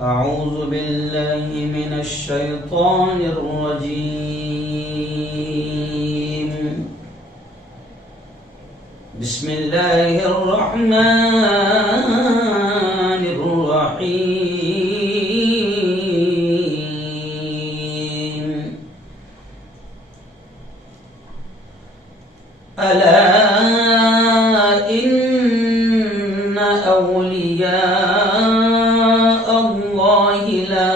أعوذ بالله من الشيطان الرجيم. بسم الله الرحمن الرحيم. ألا إن أولياء الله لا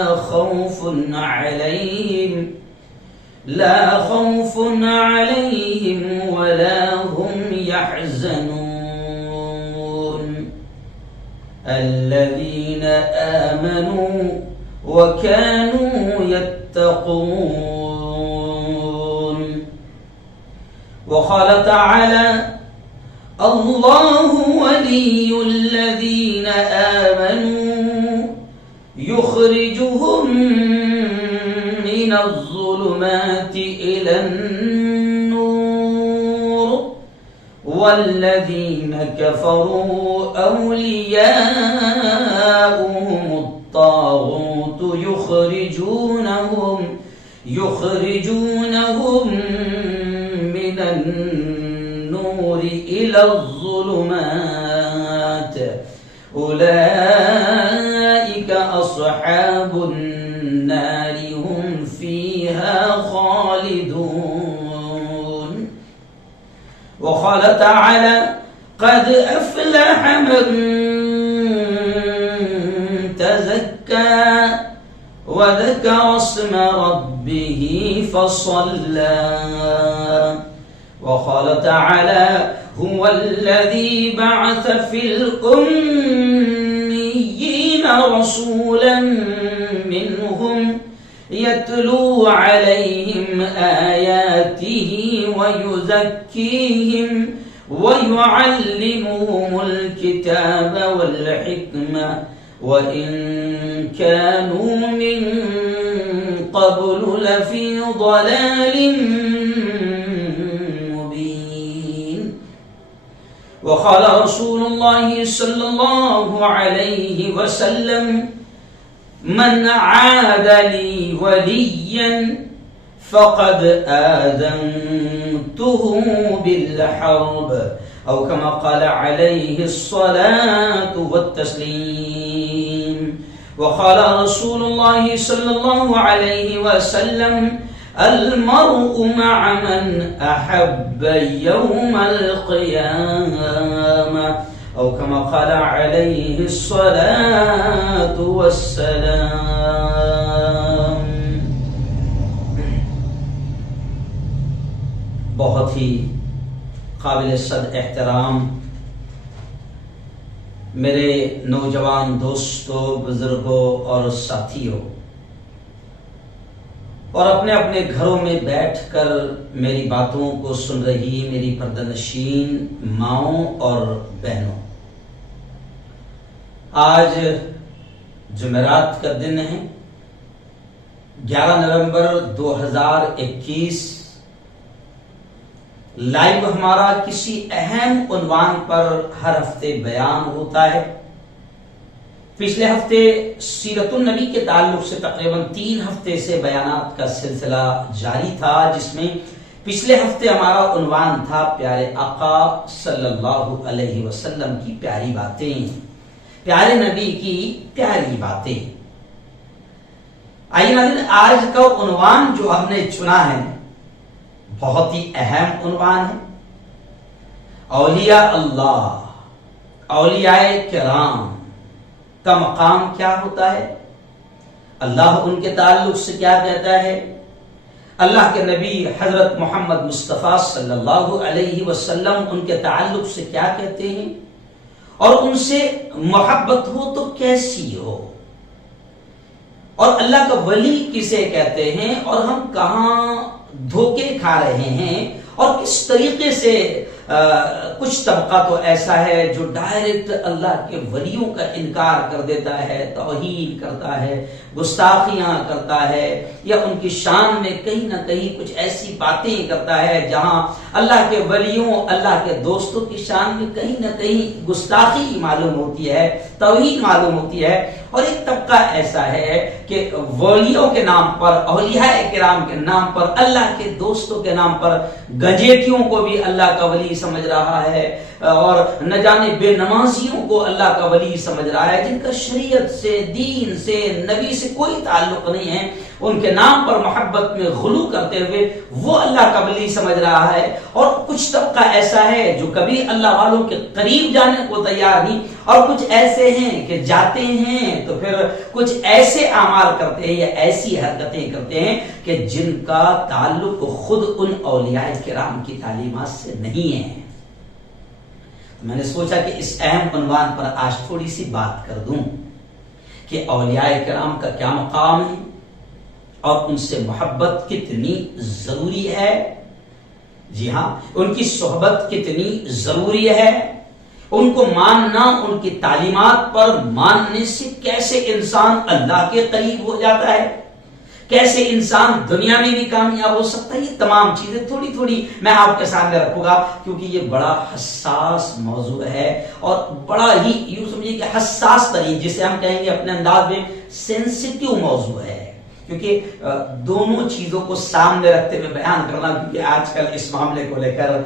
خوف عليهم ولا هم يحزنون الذين آمنوا وكانوا يتقون. وقال تعالى: الله ولي الذين آمنوا يخرجهم من الظلمات إلى النور والذين كفروا أولياؤهم الطاغوت يخرجونهم من النور إلى الظلمات أولئك أصحاب النار هم فيها خالدون. وقال تعالى: قد أفلح من تزكى وذكر اسم ربه فصلى. وقال تعالى: هو الذي بعث في الأميين رسولا منهم يتلو عليهم آياته ويزكيهم ويعلمهم الكتاب والحكمة وإن كانوا من قبل لفي ضلال مبين. وقال رسول الله صلى الله عليه وسلم: من عاد لي وليا فقد آذنته بالحرب، أو كما قال عليه الصلاة والتسليم. وقال رسول الله صلى الله عليه وسلم: المرء مع من أحب يوم القيامة، أو كما قال عليه الصلاة والسلام. بہت ہی قابل صد احترام میرے نوجوان دوستوں، بزرگوں اور ساتھیوں، اور اپنے اپنے گھروں میں بیٹھ کر میری باتوں کو سن رہی میری پردنشین ماؤں اور بہنوں، آج جمعرات کا دن ہے، 11 نومبر 2021۔ لائیو ہمارا کسی اہم عنوان پر ہر ہفتے بیان ہوتا ہے۔ پچھلے ہفتے سیرت النبی کے تعلق سے تقریباً 3 ہفتے سے بیانات کا سلسلہ جاری تھا، جس میں پچھلے ہفتے ہمارا عنوان تھا پیارے آقا صلی اللہ علیہ وسلم کی پیاری باتیں، پیارے نبی کی پیاری باتیں۔ آئیے ناظرین، آج کا عنوان جو ہم نے چنا ہے بہت ہی اہم عنوان ہے۔ اولیاء اللہ، اولیاء کرام کا مقام کیا ہوتا ہے؟ اللہ ان کے تعلق سے کیا کہتا ہے؟ اللہ کے نبی حضرت محمد مصطفیٰ صلی اللہ علیہ وسلم ان کے تعلق سے کیا کہتے ہیں؟ اور ان سے محبت ہو تو کیسی ہو؟ اور اللہ کا ولی کسے کہتے ہیں؟ اور ہم کہاں دھوکے کھا رہے ہیں؟ اور کس طریقے سے کچھ طبقہ تو ایسا ہے جو ڈائریکٹ اللہ کے ولیوں کا انکار کر دیتا ہے، توہین کرتا ہے، گستاخیاں کرتا ہے، یا ان کی شان میں کہیں نہ کہیں کچھ ایسی باتیں کرتا ہے جہاں اللہ کے ولیوں، اللہ کے دوستوں کی شان میں کہیں نہ کہیں گستاخی معلوم ہوتی ہے، توہین معلوم ہوتی ہے۔ اور ایک طبقہ ایسا ہے کہ ولیوں کے نام پر، اولیاء کرام کے نام پر، اللہ کے دوستوں کے نام پر گنجیتیوں کو بھی اللہ کا ولی سمجھ رہا ہے، اور نہ جانے بے نمازیوں کو اللہ کا ولی سمجھ رہا ہے، جن کا شریعت سے، دین سے، نبی سے کوئی تعلق نہیں ہے، ان کے نام پر محبت میں غلو کرتے ہوئے وہ اللہ کا ولی سمجھ رہا ہے۔ اور کچھ طبقہ ایسا ہے جو کبھی اللہ والوں کے قریب جانے کو تیار نہیں، اور کچھ ایسے ہیں کہ جاتے ہیں تو پھر کچھ ایسے اعمال کرتے ہیں یا ایسی حرکتیں کرتے ہیں کہ جن کا تعلق خود ان اولیاء کرام کی تعلیمات سے نہیں ہے۔ میں نے سوچا کہ اس اہم عنوان پر آج تھوڑی سی بات کر دوں کہ اولیاء کرام کا کیا مقام ہے اور ان سے محبت کتنی ضروری ہے۔ جی ہاں، ان کی صحبت کتنی ضروری ہے، ان کو ماننا، ان کی تعلیمات پر ماننے سے کیسے انسان اللہ کے قریب ہو جاتا ہے، کیسے انسان دنیا میں بھی کامیاب ہو سکتا ہے، یہ تمام چیزیں تھوڑی تھوڑی میں آپ کے سامنے رکھوں گا، کیونکہ یہ بڑا حساس موضوع ہے اور بڑا ہی یوں سمجھیے کہ حساس ترین، جسے ہم کہیں گے اپنے انداز میں سینسیٹیو موضوع ہے، کیونکہ دونوں چیزوں کو سامنے رکھتے ہوئے بیان کرنا، کیونکہ آج کل اس معاملے کو لے کر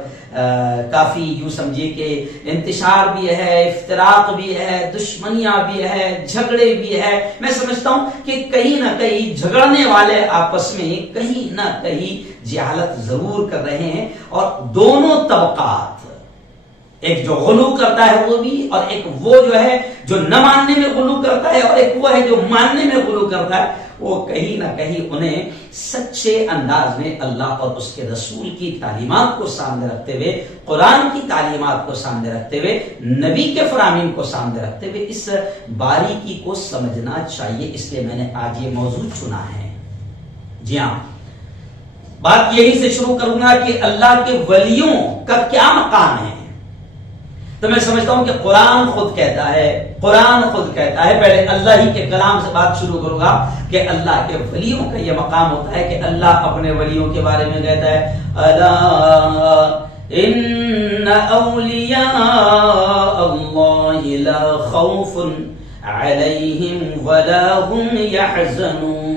کافی یوں سمجھیے کہ انتشار بھی ہے، افتراق بھی ہے، دشمنیاں بھی ہے، جھگڑے بھی ہے۔ میں سمجھتا ہوں کہ کہیں نہ کہیں جھگڑنے والے آپس میں کہیں نہ کہیں جہالت ضرور کر رہے ہیں، اور دونوں طبقات، ایک جو غلو کرتا ہے وہ بھی، اور ایک وہ جو ہے جو نہ ماننے میں غلو کرتا ہے، اور ایک وہ ہے جو ماننے میں غلو کرتا ہے، وہ کہیں نہ کہیں انہیں سچے انداز میں اللہ اور اس کے رسول کی تعلیمات کو سامنے رکھتے ہوئے، قرآن کی تعلیمات کو سامنے رکھتے ہوئے، نبی کے فرامین کو سامنے رکھتے ہوئے اس باریکی کو سمجھنا چاہیے۔ اس لیے میں نے آج یہ موضوع چنا ہے۔ جی ہاں، بات یہی سے شروع کروں گا کہ اللہ کے ولیوں کا کیا مقام ہے۔ تو میں سمجھتا ہوں کہ قرآن خود کہتا ہے، پہلے اللہ ہی کے کلام سے بات شروع کروں گا کہ اللہ کے ولیوں کا یہ مقام ہوتا ہے کہ اللہ اپنے ولیوں کے بارے میں کہتا ہے، الا ان اولیاء اللہ لا خوف علیہم ولا هم يحزنون۔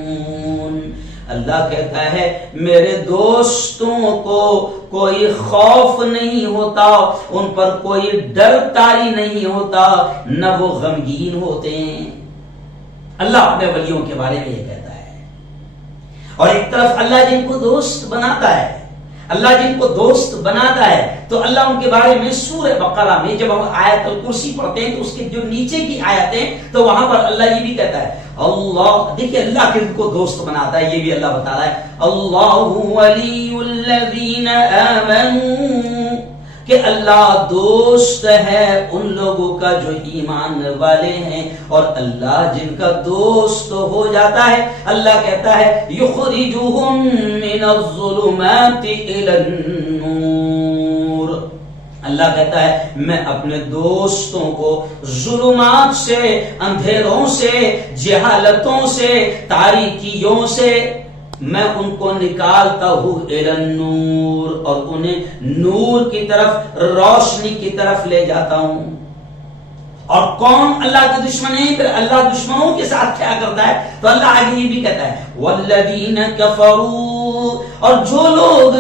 اللہ کہتا ہے میرے دوستوں کو کوئی خوف نہیں ہوتا، ان پر کوئی ڈر طاری نہیں ہوتا، نہ وہ غمگین ہوتے ہیں۔ اللہ اپنے ولیوں کے بارے میں یہ کہتا ہے۔ اور ایک طرف اللہ جن کو دوست بناتا ہے، تو اللہ ان کے بارے میں سورہ بقرہ میں جب ہم آیت الکرسی پڑھتے ہیں تو اس کے جو نیچے کی آیتیں، تو وہاں پر اللہ یہ بھی کہتا ہے، اللہ، دیکھیے اللہ کن کو دوست بناتا ہے، یہ بھی اللہ بتا رہا ہے، اللہ ولی الذین آمنوا، کہ اللہ دوست ہے ان لوگوں کا جو ایمان والے ہیں، اور اللہ جن کا دوست ہو جاتا ہے، اللہ کہتا ہے یخرجہم من الظلمات الی النور، اللہ کہتا ہے میں اپنے دوستوں کو ظلمات سے، اندھیروں سے، جہالتوں سے، تاریکیوں سے میں ان کو نکالتا ہوں الی النور، اور انہیں نور کی طرف، روشنی کی طرف لے جاتا ہوں۔ اور کون اللہ کے دشمن ہیں؟ پھر اللہ دشمنوں کے ساتھ کیا کرتا ہے؟ تو اللہ آگے یہ بھی کہتا ہے والذین کفروا، اور جو لوگ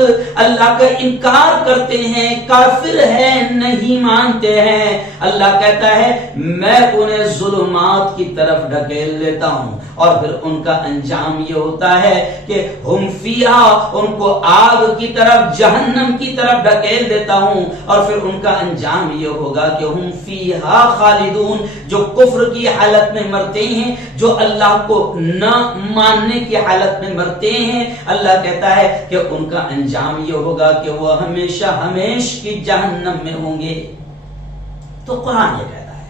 اللہ کا انکار کرتے ہیں، کافر ہیں، نہیں مانتے ہیں، اللہ کہتا ہے میں انہیں ظلمات کی طرف ڈھکیل لیتا ہوں، اور پھر ان کا انجام یہ ہوتا ہے کہ ہم فیہا، ان کو آگ کی طرف، جہنم کی طرف ڈھکیل دیتا ہوں، اور پھر ان کا انجام یہ ہوگا کہ ہم فیہا خالدون، جو کفر کی حالت میں مرتے ہیں، جو اللہ کو نہ ماننے کی حالت میں مرتے ہیں، اللہ کہتا ہے کہ ان کا انجام یہ ہوگا کہ وہ ہمیشہ ہمیش کی جہنم میں ہوں گے۔ تو قرآن یہ کہتا ہے۔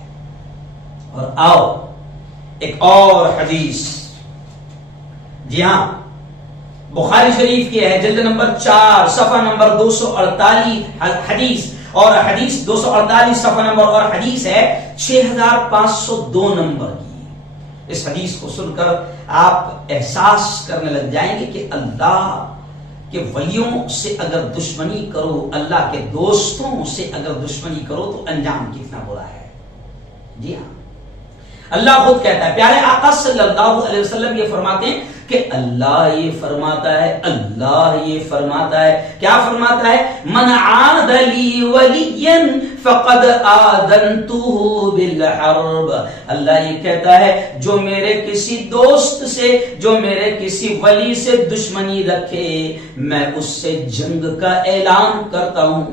اور آؤ ایک اور حدیث، جی ہاں، بخاری شریف کی ہے، جلد نمبر 4 صفحہ نمبر 248 حدیث، اور حدیث 248 صفحہ نمبر، اور حدیث ہے 6502 نمبر کی۔ اس حدیث کو سن کر آپ احساس کرنے لگ جائیں گے کہ اللہ کہ ولیوں سے اگر دشمنی کرو، اللہ کے دوستوں سے اگر دشمنی کرو تو انجام کتنا برا ہے۔ جی ہاں، اللہ خود کہتا ہے، پیارے آقا صلی اللہ علیہ وسلم یہ فرماتے ہیں کہ اللہ یہ فرماتا ہے، اللہ یہ فرماتا ہے، کیا فرماتا ہے؟ من عاد لی ولیا فقد آذنته بالحرب۔ اللہ یہ کہتا ہے جو میرے کسی دوست سے، جو میرے کسی ولی سے دشمنی رکھے، میں اس سے جنگ کا اعلان کرتا ہوں۔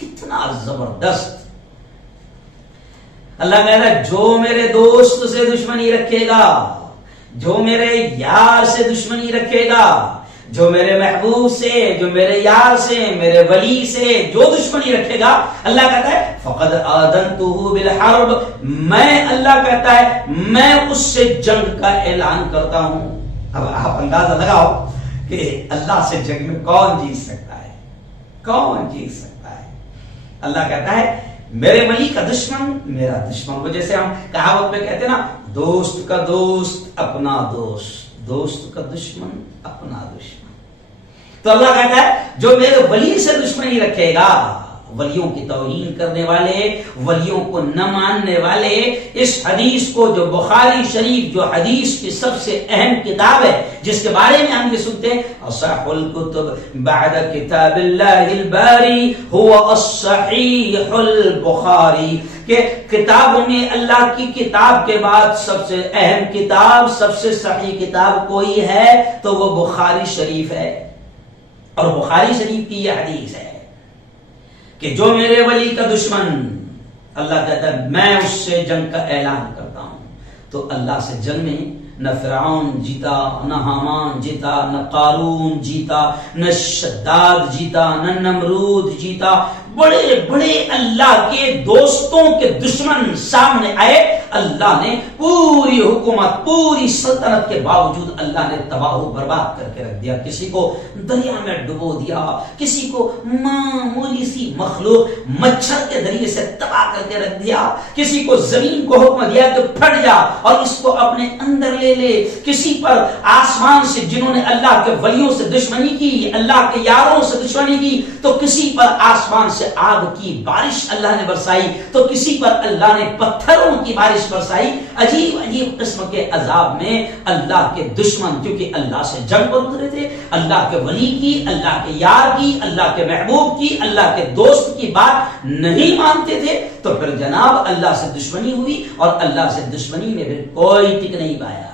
کتنا زبردست! اللہ کہتا ہے جو میرے دوست سے دشمنی رکھے گا، جو میرے یار سے دشمنی رکھے گا، جو میرے محبوب سے، جو میرے یار سے، میرے ولی سے جو دشمنی رکھے گا، اللہ کہتا ہے فقد آذنته بالحرب، میں اللہ کہتا ہے میں اس سے جنگ کا اعلان کرتا ہوں۔ اب آپ اندازہ لگاؤ کہ اللہ سے جنگ میں کون جیت سکتا ہے؟ کون جیت سکتا ہے؟ اللہ کہتا ہے میرے ولی کا دشمن میرا دشمن کو، جیسے ہم کہاوت میں کہتے ہیں نا، دوست کا دوست اپنا دوست، دوست کا دشمن اپنا دشمن۔ تو اللہ کہتا ہے جو میرے ولی سے دشمنی رکھے گا، ولیوں کی توہین کرنے والے، ولیوں کو نہ ماننے والے، اس حدیث کو جو بخاری شریف جو حدیث کی سب سے اہم کتاب ہے، جس کے بارے میں ہم یہ سنتے ہیں اصح الکتب بعد کتاب اللہ الباری هو الصحیح البخاری، کہ کتابوں میں اللہ کی کتاب کے بعد سب سے اہم کتاب، سب سے صحیح کتاب کوئی ہے تو وہ بخاری شریف ہے۔ اور بخاری شریف کی یہ حدیث ہے کہ جو میرے ولی کا دشمن، اللہ کہتا ہے میں اس سے جنگ کا اعلان کرتا ہوں۔ تو اللہ سے جنگ میں نہ فرعون جیتا، نہ حامان جیتا، نہ قارون جیتا، نہ شداد جیتا، نہ نمرود جیتا۔ بڑے بڑے اللہ کے دوستوں کے دشمن سامنے آئے، اللہ نے پوری حکومت، پوری سلطنت کے باوجود اللہ نے تباہ و برباد کر کے رکھ دیا۔ کسی کو دریا میں ڈبو دیا، کسی کو معمولی سی مخلوق مچھر کے ذریعے سے تباہ کر کے رکھ دیا، کسی کو زمین کو حکم دیا کہ پھٹ جا اور اس کو اپنے اندر لے لے، کسی پر آسمان سے جنہوں نے اللہ کے ولیوں سے دشمنی کی، اللہ کے یاروں سے دشمنی کی، تو کسی پر آسمان سے آگ کی بارش اللہ نے برسائی، تو کسی پر اللہ نے پتھروں کی بارش برسائی۔ عجیب عجیب قسم کے عذاب میں اللہ کے دشمن، کیونکہ اللہ سے جنگ پر اترے تھے، اللہ کے ولی کی، اللہ کے یار کی، اللہ کے محبوب کی، اللہ کے دوست کی بات نہیں مانتے تھے، تو پھر جناب اللہ سے دشمنی ہوئی، اور اللہ سے دشمنی میں پھر کوئی ٹک نہیں پایا۔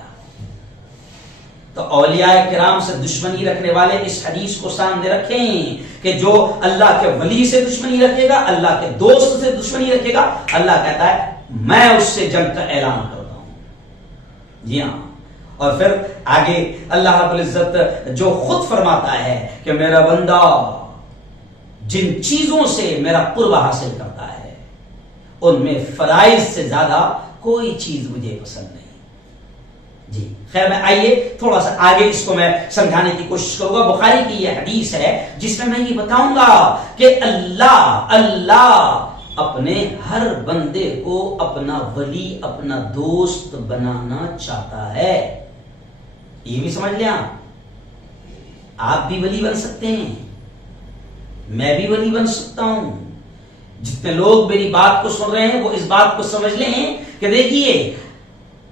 تو اولیاء کرام سے دشمنی رکھنے والے اس حدیث کو سامنے رکھیں کہ جو اللہ کے ولی سے دشمنی رکھے گا، اللہ کے دوست سے دشمنی رکھے گا، اللہ کہتا ہے میں اس سے جنگ کا اعلان کرتا ہوں۔ جی ہاں، اور پھر آگے اللہ رب العزت جو خود فرماتا ہے کہ میرا بندہ جن چیزوں سے میرا قرب حاصل کرتا ہے ان میں فرائض سے زیادہ کوئی چیز مجھے پسند نہیں۔ جی خیر، میں آئیے تھوڑا سا آگے اس کو میں سمجھانے کی کوشش کروں گا۔ بخاری کی یہ حدیث ہے جس میں یہ بتاؤں گا کہ اللہ اپنے ہر بندے کو اپنا ولی، اپنا دوست بنانا چاہتا ہے۔ یہ بھی سمجھ لیں، آپ بھی ولی بن سکتے ہیں، میں بھی ولی بن سکتا ہوں۔ جتنے لوگ میری بات کو سن رہے ہیں وہ اس بات کو سمجھ لیں کہ دیکھیے،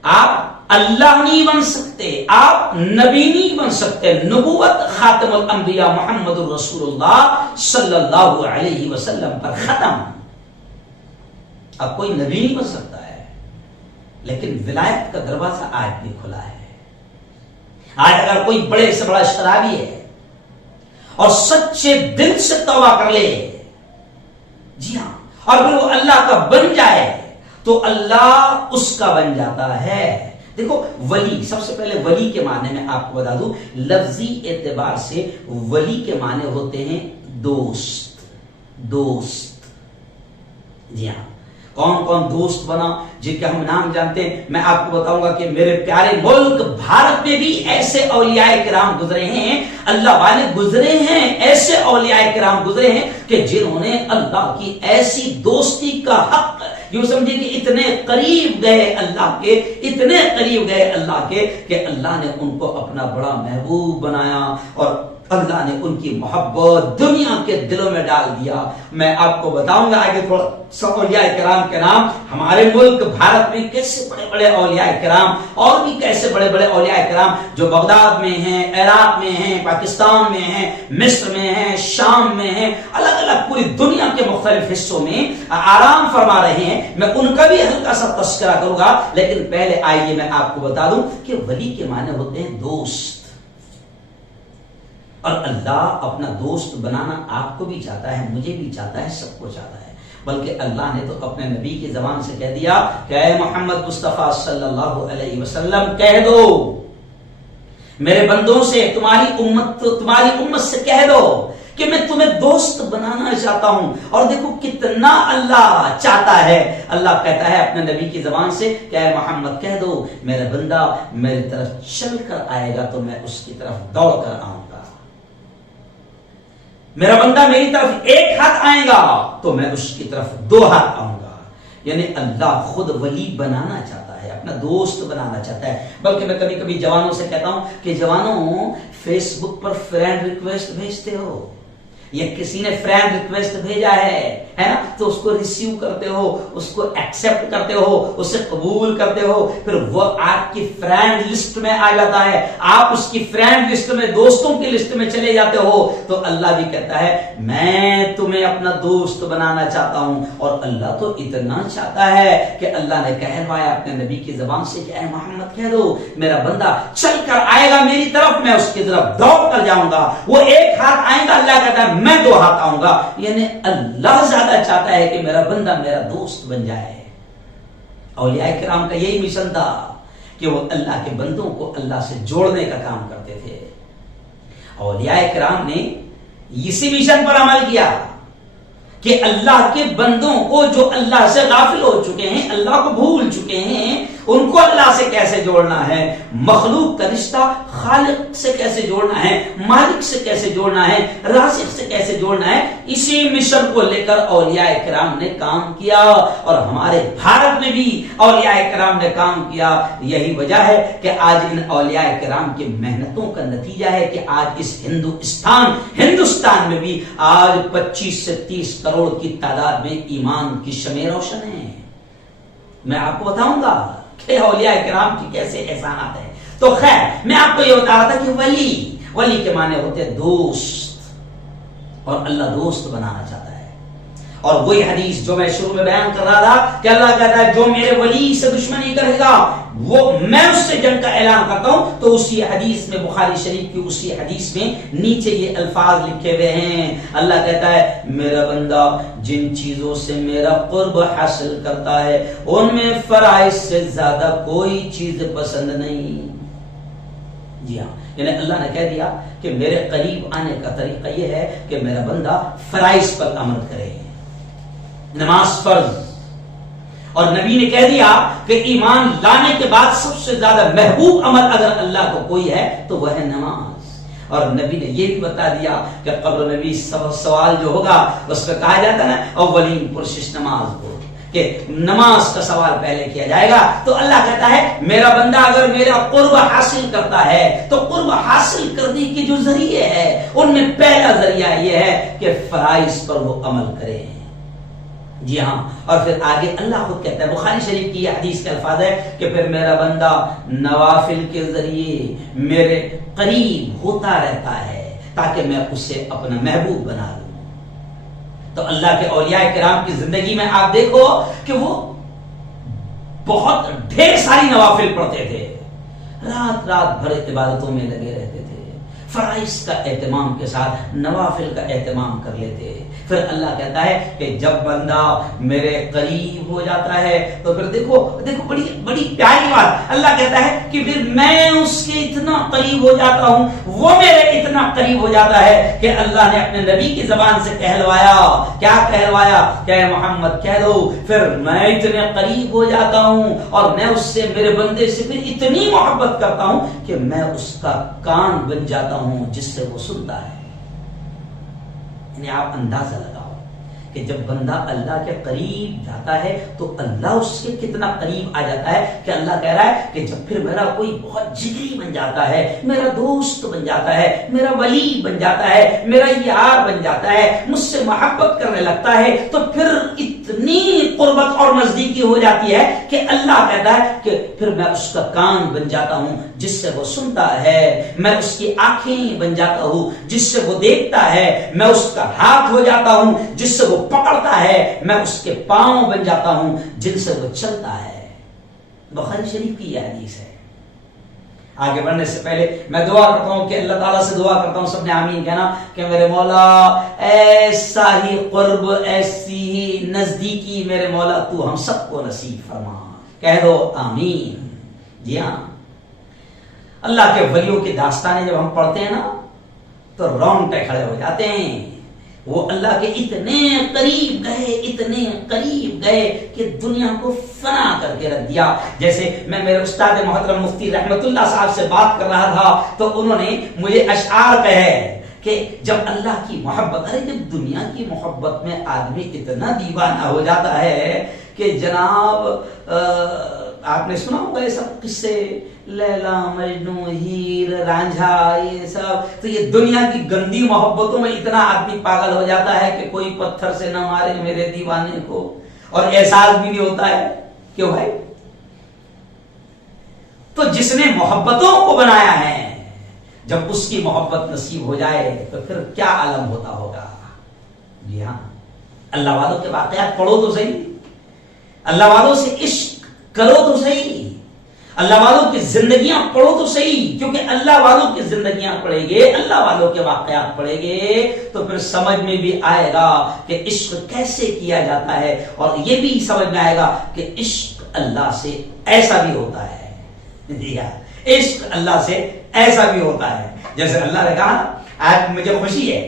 آپ اللہ نہیں بن سکتے، آپ نبی نہیں بن سکتے۔ نبوت خاتم الانبیاء محمد الرسول اللہ صلی اللہ علیہ وسلم پر ختم۔ اب کوئی نبی نہیں بن سکتا ہے، لیکن ولایت کا دروازہ آج بھی کھلا ہے۔ آج اگر کوئی بڑے سے بڑا شرابی ہے اور سچے دل سے توبہ کر لے، جی ہاں، اور پھر وہ اللہ کا بن جائے تو اللہ اس کا بن جاتا ہے۔ دیکھو، ولی، سب سے پہلے ولی کے معنی میں آپ کو بتا دوں، لفظی اعتبار سے ولی کے معنی ہوتے ہیں دوست۔ دوست، جی ہاں، کون کون دوست بنا جن کے ہم نام جانتے ہیں، میں آپ کو بتاؤں گا کہ میرے پیارے ملک بھارت میں بھی ایسے اولیاء کرام گزرے ہیں، اللہ والے گزرے ہیں، ایسے اولیاء کرام گزرے ہیں کہ جنہوں نے اللہ کی ایسی دوستی کا حق، یوں سمجھے کہ اتنے قریب گئے اللہ کے، اتنے قریب گئے اللہ کے کہ اللہ نے ان کو اپنا بڑا محبوب بنایا، اور اللہ نے ان کی محبت دنیا کے دلوں میں ڈال دیا. میں آپ کو بتاؤں گا آگے تھوڑا سا اولیاء کرام کے نام. ہمارے ملک بھارت میں کیسے بڑے بڑے اولیاء کرام اور بھی کیسے بڑے بڑے اولیاء کرام جو بغداد میں ہیں، عراق میں ہیں، پاکستان میں ہیں، مصر میں ہیں، شام میں ہیں، الگ الگ پوری دنیا کے مختلف حصوں میں آرام فرما رہے ہیں. میں ان کا بھی ہلکا سا تذکرہ کروں گا، لیکن پہلے آئیے میں آپ کو بتا دوں کہ ولی کے معنی ہوتے ہیں دوست. اور اللہ اپنا دوست بنانا آپ کو بھی چاہتا ہے، مجھے بھی چاہتا ہے، سب کو چاہتا ہے. بلکہ اللہ نے تو اپنے نبی کی زبان سے کہہ دیا کہ اے محمد مصطفیٰ صلی اللہ علیہ وسلم کہہ دو میرے بندوں سے، تمہاری امت سے کہہ دو کہ میں تمہیں دوست بنانا چاہتا ہوں. اور دیکھو کتنا اللہ چاہتا ہے. اللہ کہتا ہے اپنے نبی کی زبان سے کہ اے محمد کہہ دو میرا بندہ میری طرف چل کر آئے گا تو میں اس کی طرف دوڑ کر آؤں گا. میرا بندہ میری طرف ایک ہاتھ آئے گا تو میں اس کی طرف دو ہاتھ آؤں گا. یعنی اللہ خود ولی بنانا چاہتا ہے، اپنا دوست بنانا چاہتا ہے. بلکہ میں کبھی کبھی جوانوں سے کہتا ہوں کہ جوانوں فیس بک پر فرینڈ ریکویسٹ بھیجتے ہو، یا کسی نے فرینڈ ریکویسٹ بھیجا ہے نا، تو اس کو ریسیو کرتے ہو، اس کو ایکسپٹ کرتے ہو، اسے قبول کرتے ہو، پھر وہ آپ کی فرینڈ لسٹ میں آ جاتا ہے، آپ اس کی فرینڈ لسٹ میں، دوستوں کی لسٹ میں چلے جاتے ہو. تو اللہ بھی کہتا ہے میں تمہیں اپنا دوست بنانا چاہتا ہوں. اور اللہ تو اتنا چاہتا ہے کہ اللہ نے کہلوایا اپنے نبی کی زبان سے کہ اے محمد کہہ دو میرا بندہ چل کر آئے گا میری طرف، میں اس کی طرف دوڑ کر جاؤں گا. وہ ایک ہاتھ آئے گا، اللہ کہتا ہے میں دو ہاتھ آؤں گا. یعنی اللہ زیادہ چاہتا ہے کہ میرا بندہ میرا دوست بن جائے. اولیاء کرام کا یہی مشن تھا کہ وہ اللہ کے بندوں کو اللہ سے جوڑنے کا کام کرتے تھے. اولیاء کرام نے اسی مشن پر عمل کیا کہ اللہ کے بندوں کو جو اللہ سے غافل ہو چکے ہیں، اللہ کو بھول چکے ہیں، ان کو اللہ سے کیسے جوڑنا ہے. مخلوق کا رشتہ خالق سے کیسے جوڑنا ہے، مالک سے کیسے جوڑنا ہے، رازق سے کیسے جوڑنا ہے. اسی مشن کو لے کر اولیاء کرام نے کام کیا. اور ہمارے بھارت میں بھی اولیاء کرام نے کام کیا. یہی وجہ ہے کہ آج ان اولیاء کرام کی محنتوں کا نتیجہ ہے کہ آج اس ہندوستان میں بھی آج 25 سے 30 کروڑ کی تعداد میں ایمان کی شمع روشن ہے. میں آپ کو بتاؤں گا کہ اولیاء کرام کی کیسے احسانات ہیں. تو خیر میں آپ کو یہ بتا رہا تھا کہ ولی کے معنی ہوتے ہیں دوست، اور اللہ دوست بنانا چاہتا ہے. اور وہی حدیث جو میں شروع میں بیان کر رہا تھا کہ اللہ کہتا ہے جو میرے ولی سے دشمنی کرے گا وہ میں اس سے جنگ کا اعلان کرتا ہوں. تو اسی حدیث میں، بخاری شریف کی اسی حدیث میں نیچے یہ الفاظ لکھے ہوئے ہیں. اللہ کہتا ہے میرا بندہ جن چیزوں سے میرا قرب حاصل کرتا ہے ان میں فرائض سے زیادہ کوئی چیز پسند نہیں. جی ہاں، یعنی اللہ نے کہہ دیا کہ میرے قریب آنے کا طریقہ یہ ہے کہ میرا بندہ فرائض پر عمل کرے، نماز فرض. اور نبی نے کہہ دیا کہ ایمان لانے کے بعد سب سے زیادہ محبوب عمل اگر اللہ کو کوئی ہے تو وہ ہے نماز. اور نبی نے یہ بھی بتا دیا کہ قبر نبی سوال جو ہوگا اس پہ کہا جاتا ہے نا اولین پرشش نماز کو، کہ نماز کا سوال پہلے کیا جائے گا. تو اللہ کہتا ہے میرا بندہ اگر میرا قرب حاصل کرتا ہے تو قرب حاصل کرنے کے جو ذریعے ہیں ان میں پہلا ذریعہ یہ ہے کہ فرائض پر وہ عمل کرے. جی ہاں، اور پھر آگے اللہ خود کہتا ہے، بخاری شریف کی یہ حدیث کے الفاظ ہے کہ پھر میرا بندہ نوافل کے ذریعے میرے قریب ہوتا رہتا ہے تاکہ میں اسے اپنا محبوب بنا لوں. تو اللہ کے اولیاء کرام کی زندگی میں آپ دیکھو کہ وہ بہت ڈھیر ساری نوافل پڑھتے تھے، رات رات بھر عبادتوں میں لگے رہتے تھے، فرائض کا اہتمام کے ساتھ نوافل کا اہتمام کر لیتے. پھر اللہ کہتا ہے کہ جب بندہ میرے قریب ہو جاتا ہے تو پھر دیکھو بڑی بڑی پیاری بات، اللہ کہتا ہے کہ پھر میں اس کے اتنا قریب ہو جاتا ہوں، وہ میرے اتنا قریب ہو جاتا ہے کہ اللہ نے اپنے نبی کی زبان سے کہلوایا. کیا کہلوایا؟ کہ محمد کہہ دو پھر میں اتنے قریب ہو جاتا ہوں اور میں اس سے، میرے بندے سے پھر اتنی محبت کرتا ہوں کہ میں اس کا کان بن جاتا ہوں جس سے وہ سنتا ہے. آپ اندازہ لگاؤ کہ جب بندہ اللہ کے قریب جاتا ہے تو اللہ اس کے کتنا قریب آ جاتا ہے کہ اللہ کہہ رہا ہے کہ جب پھر میرا کوئی بہت جگری بن جاتا ہے، میرا دوست بن جاتا ہے، میرا ولی بن جاتا ہے، میرا یار بن جاتا ہے، مجھ سے محبت کرنے لگتا ہے، تو پھر اتنی قربت اور نزدیکی ہو جاتی ہے کہ اللہ کہتا ہے کہ پھر میں اس کا کان بن جاتا ہوں جس سے وہ سنتا ہے، میں اس کی آنکھیں بن جاتا ہوں جس سے وہ دیکھتا ہے، میں اس کا ہاتھ ہو جاتا ہوں جس سے وہ پکڑتا ہے، میں اس کے پاؤں بن جاتا ہوں جن سے وہ چلتا ہے۔ بخاری شریف کی یہ حدیث ہے۔ آگے بڑھنے سے پہلے میں دعا کرتا ہوں کہ اللہ تعالیٰ سے دعا کرتا ہوں، سب نے آمین کہنا، کہ میرے مولا ایسا ہی قرب، ایسی ہی نزدیکی میرے مولا تو ہم سب کو نصیب فرما، کہہ دو آمین۔ جی ہاں، اللہ کے ولیوں کی داستانیں جب ہم پڑھتے ہیں نا تو رونگٹے کھڑے ہو جاتے ہیں۔ وہ اللہ کے اتنے قریب گئے، اتنے قریب گئے کہ دنیا کو فنا کر کے رکھ دیا۔ جیسے میں میرے استاد محترم مفتی رحمت اللہ صاحب سے بات کر رہا تھا تو انہوں نے مجھے اشعار کہے کہ جب اللہ کی محبت، ارے جب دنیا کی محبت میں آدمی اتنا دیوانہ ہو جاتا ہے کہ جناب آپ نے سنا ہوگا یہ سب قصے، لیلا مجنو، ہیر رانجھا، یہ سب، تو یہ دنیا کی گندی محبتوں میں اتنا آدمی پاگل ہو جاتا ہے کہ کوئی پتھر سے نہ مارے میرے دیوانے کو، اور احساس بھی نہیں ہوتا ہے۔ کیوں بھائی؟ تو جس نے محبتوں کو بنایا ہے جب اس کی محبت نصیب ہو جائے تو پھر کیا عالم ہوتا ہوگا۔ جی ہاں، اللہ والوں کے واقعات پڑھو تو صحیح، اللہ والوں سے عشق کرو تو صحیح، اللہ والوں کی زندگیاں پڑھو تو صحیح، کیونکہ اللہ والوں کی زندگیاں پڑھیں گے، اللہ والوں کے واقعات پڑھیں گے تو پھر سمجھ میں بھی آئے گا کہ عشق کیسے کیا جاتا ہے، اور یہ بھی سمجھ میں آئے گا کہ عشق اللہ سے ایسا بھی ہوتا ہے۔ عشق اللہ سے ایسا بھی ہوتا ہے، جیسے اللہ نے کہا آج مجھے خوشی ہے،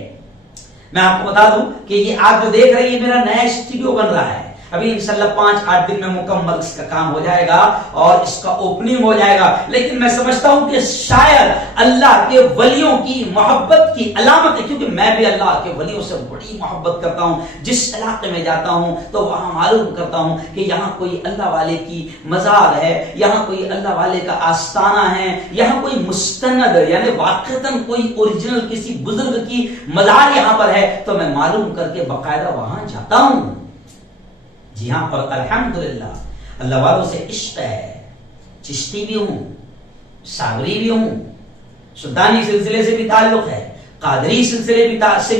میں آپ کو بتا دوں کہ یہ آپ جو دیکھ رہے ہیں یہ میرا نیا اسٹوڈیو بن رہا ہے، ابھی انشاءاللہ 5-8 دن میں مکمل اس کا کام ہو جائے گا اور اس کا اوپننگ ہو جائے گا، لیکن میں سمجھتا ہوں کہ شاید اللہ کے ولیوں کی محبت کی علامت ہے، کیونکہ میں بھی اللہ کے ولیوں سے بڑی محبت کرتا ہوں، جس علاقے میں جاتا ہوں تو وہاں معلوم کرتا ہوں کہ یہاں کوئی اللہ والے کی مزار ہے، یہاں کوئی اللہ والے کا آستانہ ہے، یہاں کوئی مستند یعنی واقعتاً کوئی اوریجنل کسی بزرگ کی مزار یہاں پر ہے، تو میں معلوم کر کے باقاعدہ وہاں جاتا ہوں۔ جی ہاں، اور الحمدللہ اللہ والوں سے عشق ہے، چشتی بھی ہوں، صابری بھی ہوں، سلطانی سلسلے سے بھی تعلق ہے، قادری سلسلے سے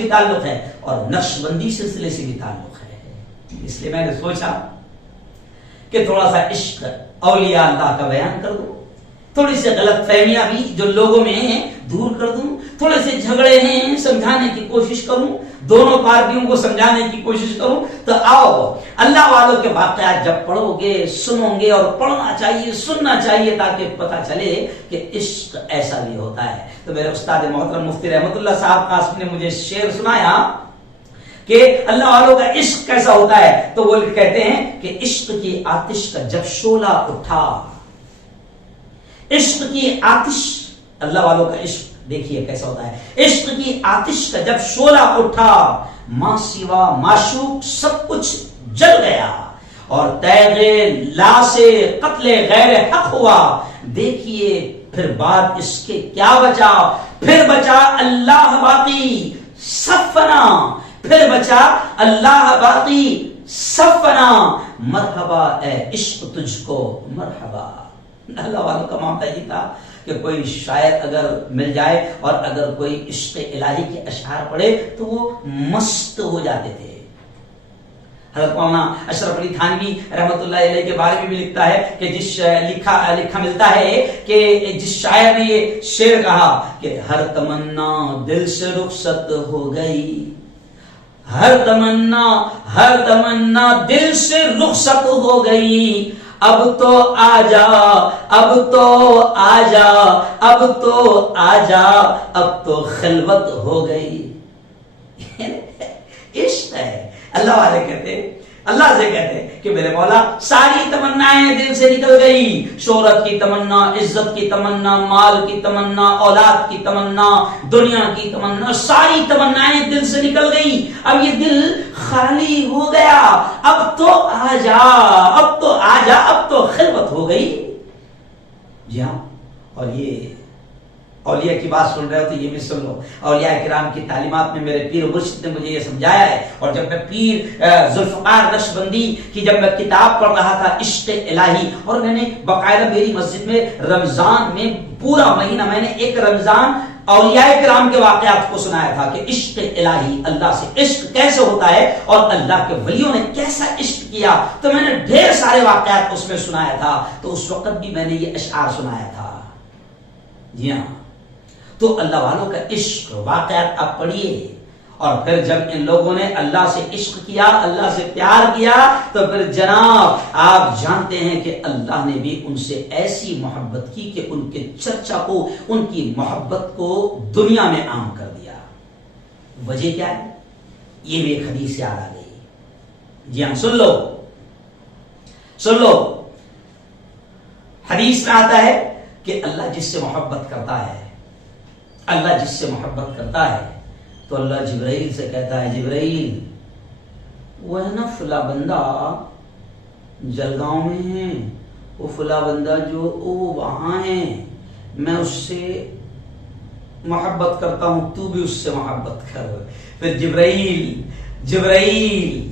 بھی تعلق ہے، اور نقشبندی سلسلے سے بھی تعلق ہے۔ اس لیے میں نے سوچا کہ تھوڑا سا عشق اولیاء اللہ کا بیان کر دوں، تھوڑی سی غلط فہمیاں بھی جو لوگوں میں ہیں دور کر دوں، تھوڑے سے جھگڑے ہیں سمجھانے کی کوشش کروں، دونوں پارٹیوں کو سمجھانے کی کوشش کروں۔ تو آؤ اللہ والوں کے واقعات جب پڑھو گے، سنو گے، اور پڑھنا چاہیے، سننا چاہیے، تاکہ پتہ چلے کہ عشق ایسا بھی ہوتا ہے۔ تو میرے استاد محترم مفتی رحمت اللہ صاحب قاسمی نے مجھے شعر سنایا کہ اللہ والوں کا عشق کیسا ہوتا ہے، تو وہ کہتے ہیں کہ عشق کی آتش کا جب شعلہ اٹھا، عشق کی آتش، اللہ والوں کا عشق دیکھیے کیسا ہوتا ہے، عشق کی آتش کا جب شعلہ اٹھا، ماں سوا معشوق سب کچھ جل گیا، اور تیغ لا سے قتل غیر حق ہوا، دیکھیے پھر بات اس کے کیا بچا، پھر بچا اللہ باقی سب فنا، پھر بچا اللہ باقی سب فنا، مرحبا اے عشق تجھ کو مرحبا۔ اللہ والوں کا معاملہ یہ تھا کہ کوئی شاعر اگر مل جائے اور اگر کوئی عشق الہی کے اشعار پڑھے تو وہ مست ہو جاتے تھے۔ حضرت مولانا اشرف علی تھانوی رحمۃ اللہ علیہ کے بارے میں بھی لکھتا ہے کہ لکھا ملتا ہے کہ جس شاعر نے یہ شعر کہا کہ ہر تمنا دل سے رخصت ہو گئی، ہر تمنا دل سے رخصت ہو گئی، اب تو آجا، اب تو آجا، اب تو آجا، اب تو خلوت ہو گئی۔ عشق ہے، اللہ والے کہتے اللہ سے کہتے ہیں کہ میرے مولا ساری تمنائیں دل سے نکل گئی، شہرت کی تمنا، عزت کی تمنا، مال کی تمنا، اولاد کی تمنا، دنیا کی تمنا، ساری تمنائیں دل سے نکل گئی، اب یہ دل خالی ہو گیا، اب تو آ جا، اب تو آ جا، اب تو خلوت ہو گئی۔ جی ہاں، اور یہ اولیاء کی بات سن رہے ہو تو یہ بھی سن لو، اولیاء کرام کی تعلیمات میں میرے پیر مرشد نے مجھے یہ سمجھایا ہے، اور جب میں پیر ذوالفقار نقشبندی کی جب میں کتاب پڑھ رہا تھا عشق الہی، اور میں نے باقاعدہ میری مسجد میں رمضان میں پورا مہینہ میں نے ایک رمضان اولیاء کرام کے واقعات کو سنایا تھا کہ عشق الہی، اللہ سے عشق کیسے ہوتا ہے اور اللہ کے ولیوں نے کیسا عشق کیا، تو میں نے ڈھیر سارے واقعات اس میں سنایا تھا، تو اس وقت بھی میں نے یہ اشعار سنایا تھا۔ جی ہاں، تو اللہ والوں کا عشق واقعات آپ پڑھیے، اور پھر جب ان لوگوں نے اللہ سے عشق کیا، اللہ سے پیار کیا، تو پھر جناب آپ جانتے ہیں کہ اللہ نے بھی ان سے ایسی محبت کی کہ ان کے چرچا کو، ان کی محبت کو دنیا میں عام کر دیا۔ وجہ کیا ہے؟ یہ بھی ایک حدیث یاد آ گئی۔ جی ہاں، سن لو سن لو، حدیث میں آتا ہے کہ اللہ جس سے محبت کرتا ہے، اللہ جس سے محبت کرتا ہے تو اللہ جبرائیل سے کہتا ہے، جبرائیل وہ ہے نا فلاں بندہ جلگاؤں میں ہے، وہ فلاں بندہ جو وہ وہاں ہے، میں اس سے محبت کرتا ہوں، تو بھی اس سے محبت کر۔ پھر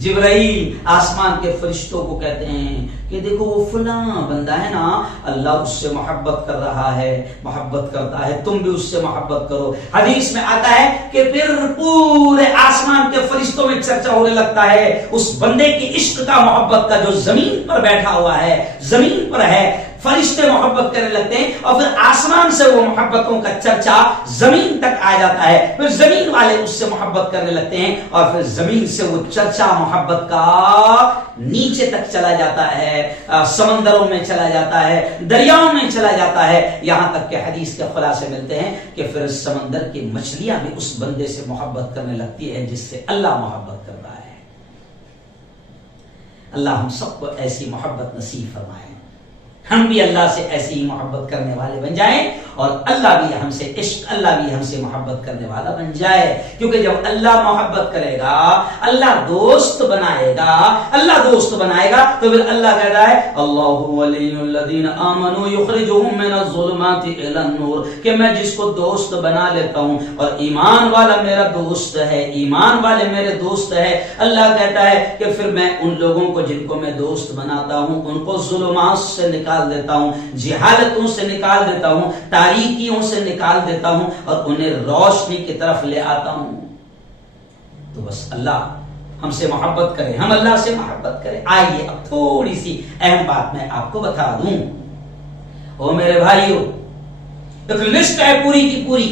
جبرائیل آسمان کے فرشتوں کو کہتے ہیں کہ دیکھو وہ فلاں بندہ ہے نا، اللہ اس سے محبت کر رہا ہے، محبت کرتا ہے، تم بھی اس سے محبت کرو۔ حدیث میں آتا ہے کہ پھر پورے آسمان کے فرشتوں میں چرچا ہونے لگتا ہے اس بندے کی عشق کا، محبت کا، جو زمین پر بیٹھا ہوا ہے، زمین پر ہے، فرشتے محبت کرنے لگتے ہیں، اور پھر آسمان سے وہ محبتوں کا چرچا زمین تک آ جاتا ہے، پھر زمین والے اس سے محبت کرنے لگتے ہیں، اور پھر زمین سے وہ چرچا محبت کا نیچے تک چلا جاتا ہے، سمندروں میں چلا جاتا ہے، دریاؤں میں چلا جاتا ہے، یہاں تک کہ حدیث کے خلاصے ملتے ہیں کہ پھر سمندر کی مچھلیاں بھی اس بندے سے محبت کرنے لگتی ہے جس سے اللہ محبت کرتا ہے۔ اللہ ہم سب کو ایسی محبت نصیب فرمائے، ہم بھی اللہ سے ایسی ہی محبت کرنے والے بن جائیں، اور اللہ بھی ہم سے عشق، اللہ بھی ہم سے محبت کرنے والا بن جائے، کیونکہ جب اللہ محبت کرے گا، اللہ دوست بنائے گا، اللہ دوست بنائے گا، تو پھر اللہ کہتا ہے اللہ ولی الذین آمنوا یخرجهم من الظلمات الی النور، کہ میں جس کو دوست بنا لیتا ہوں، اور ایمان والا میرا دوست ہے، ایمان والے میرے دوست ہے، اللہ کہتا ہے کہ پھر میں ان لوگوں کو جن کو میں دوست بناتا ہوں ان کو ظلمات سے نکال دیتا ہوں، جہالتوں سے نکال دیتا ہوں، تاریکیوں سے نکال دیتا ہوں، اور انہیں روشنی کی طرف لے آتا ہوں۔ تو بس اللہ ہم سے محبت کرے، ہم اللہ سے محبت کریں۔ آئیے اب تھوڑی سی اہم بات میں آپ کو بتا دوں۔ او میرے بھائیو، ایک لسٹ ہے پوری کی پوری،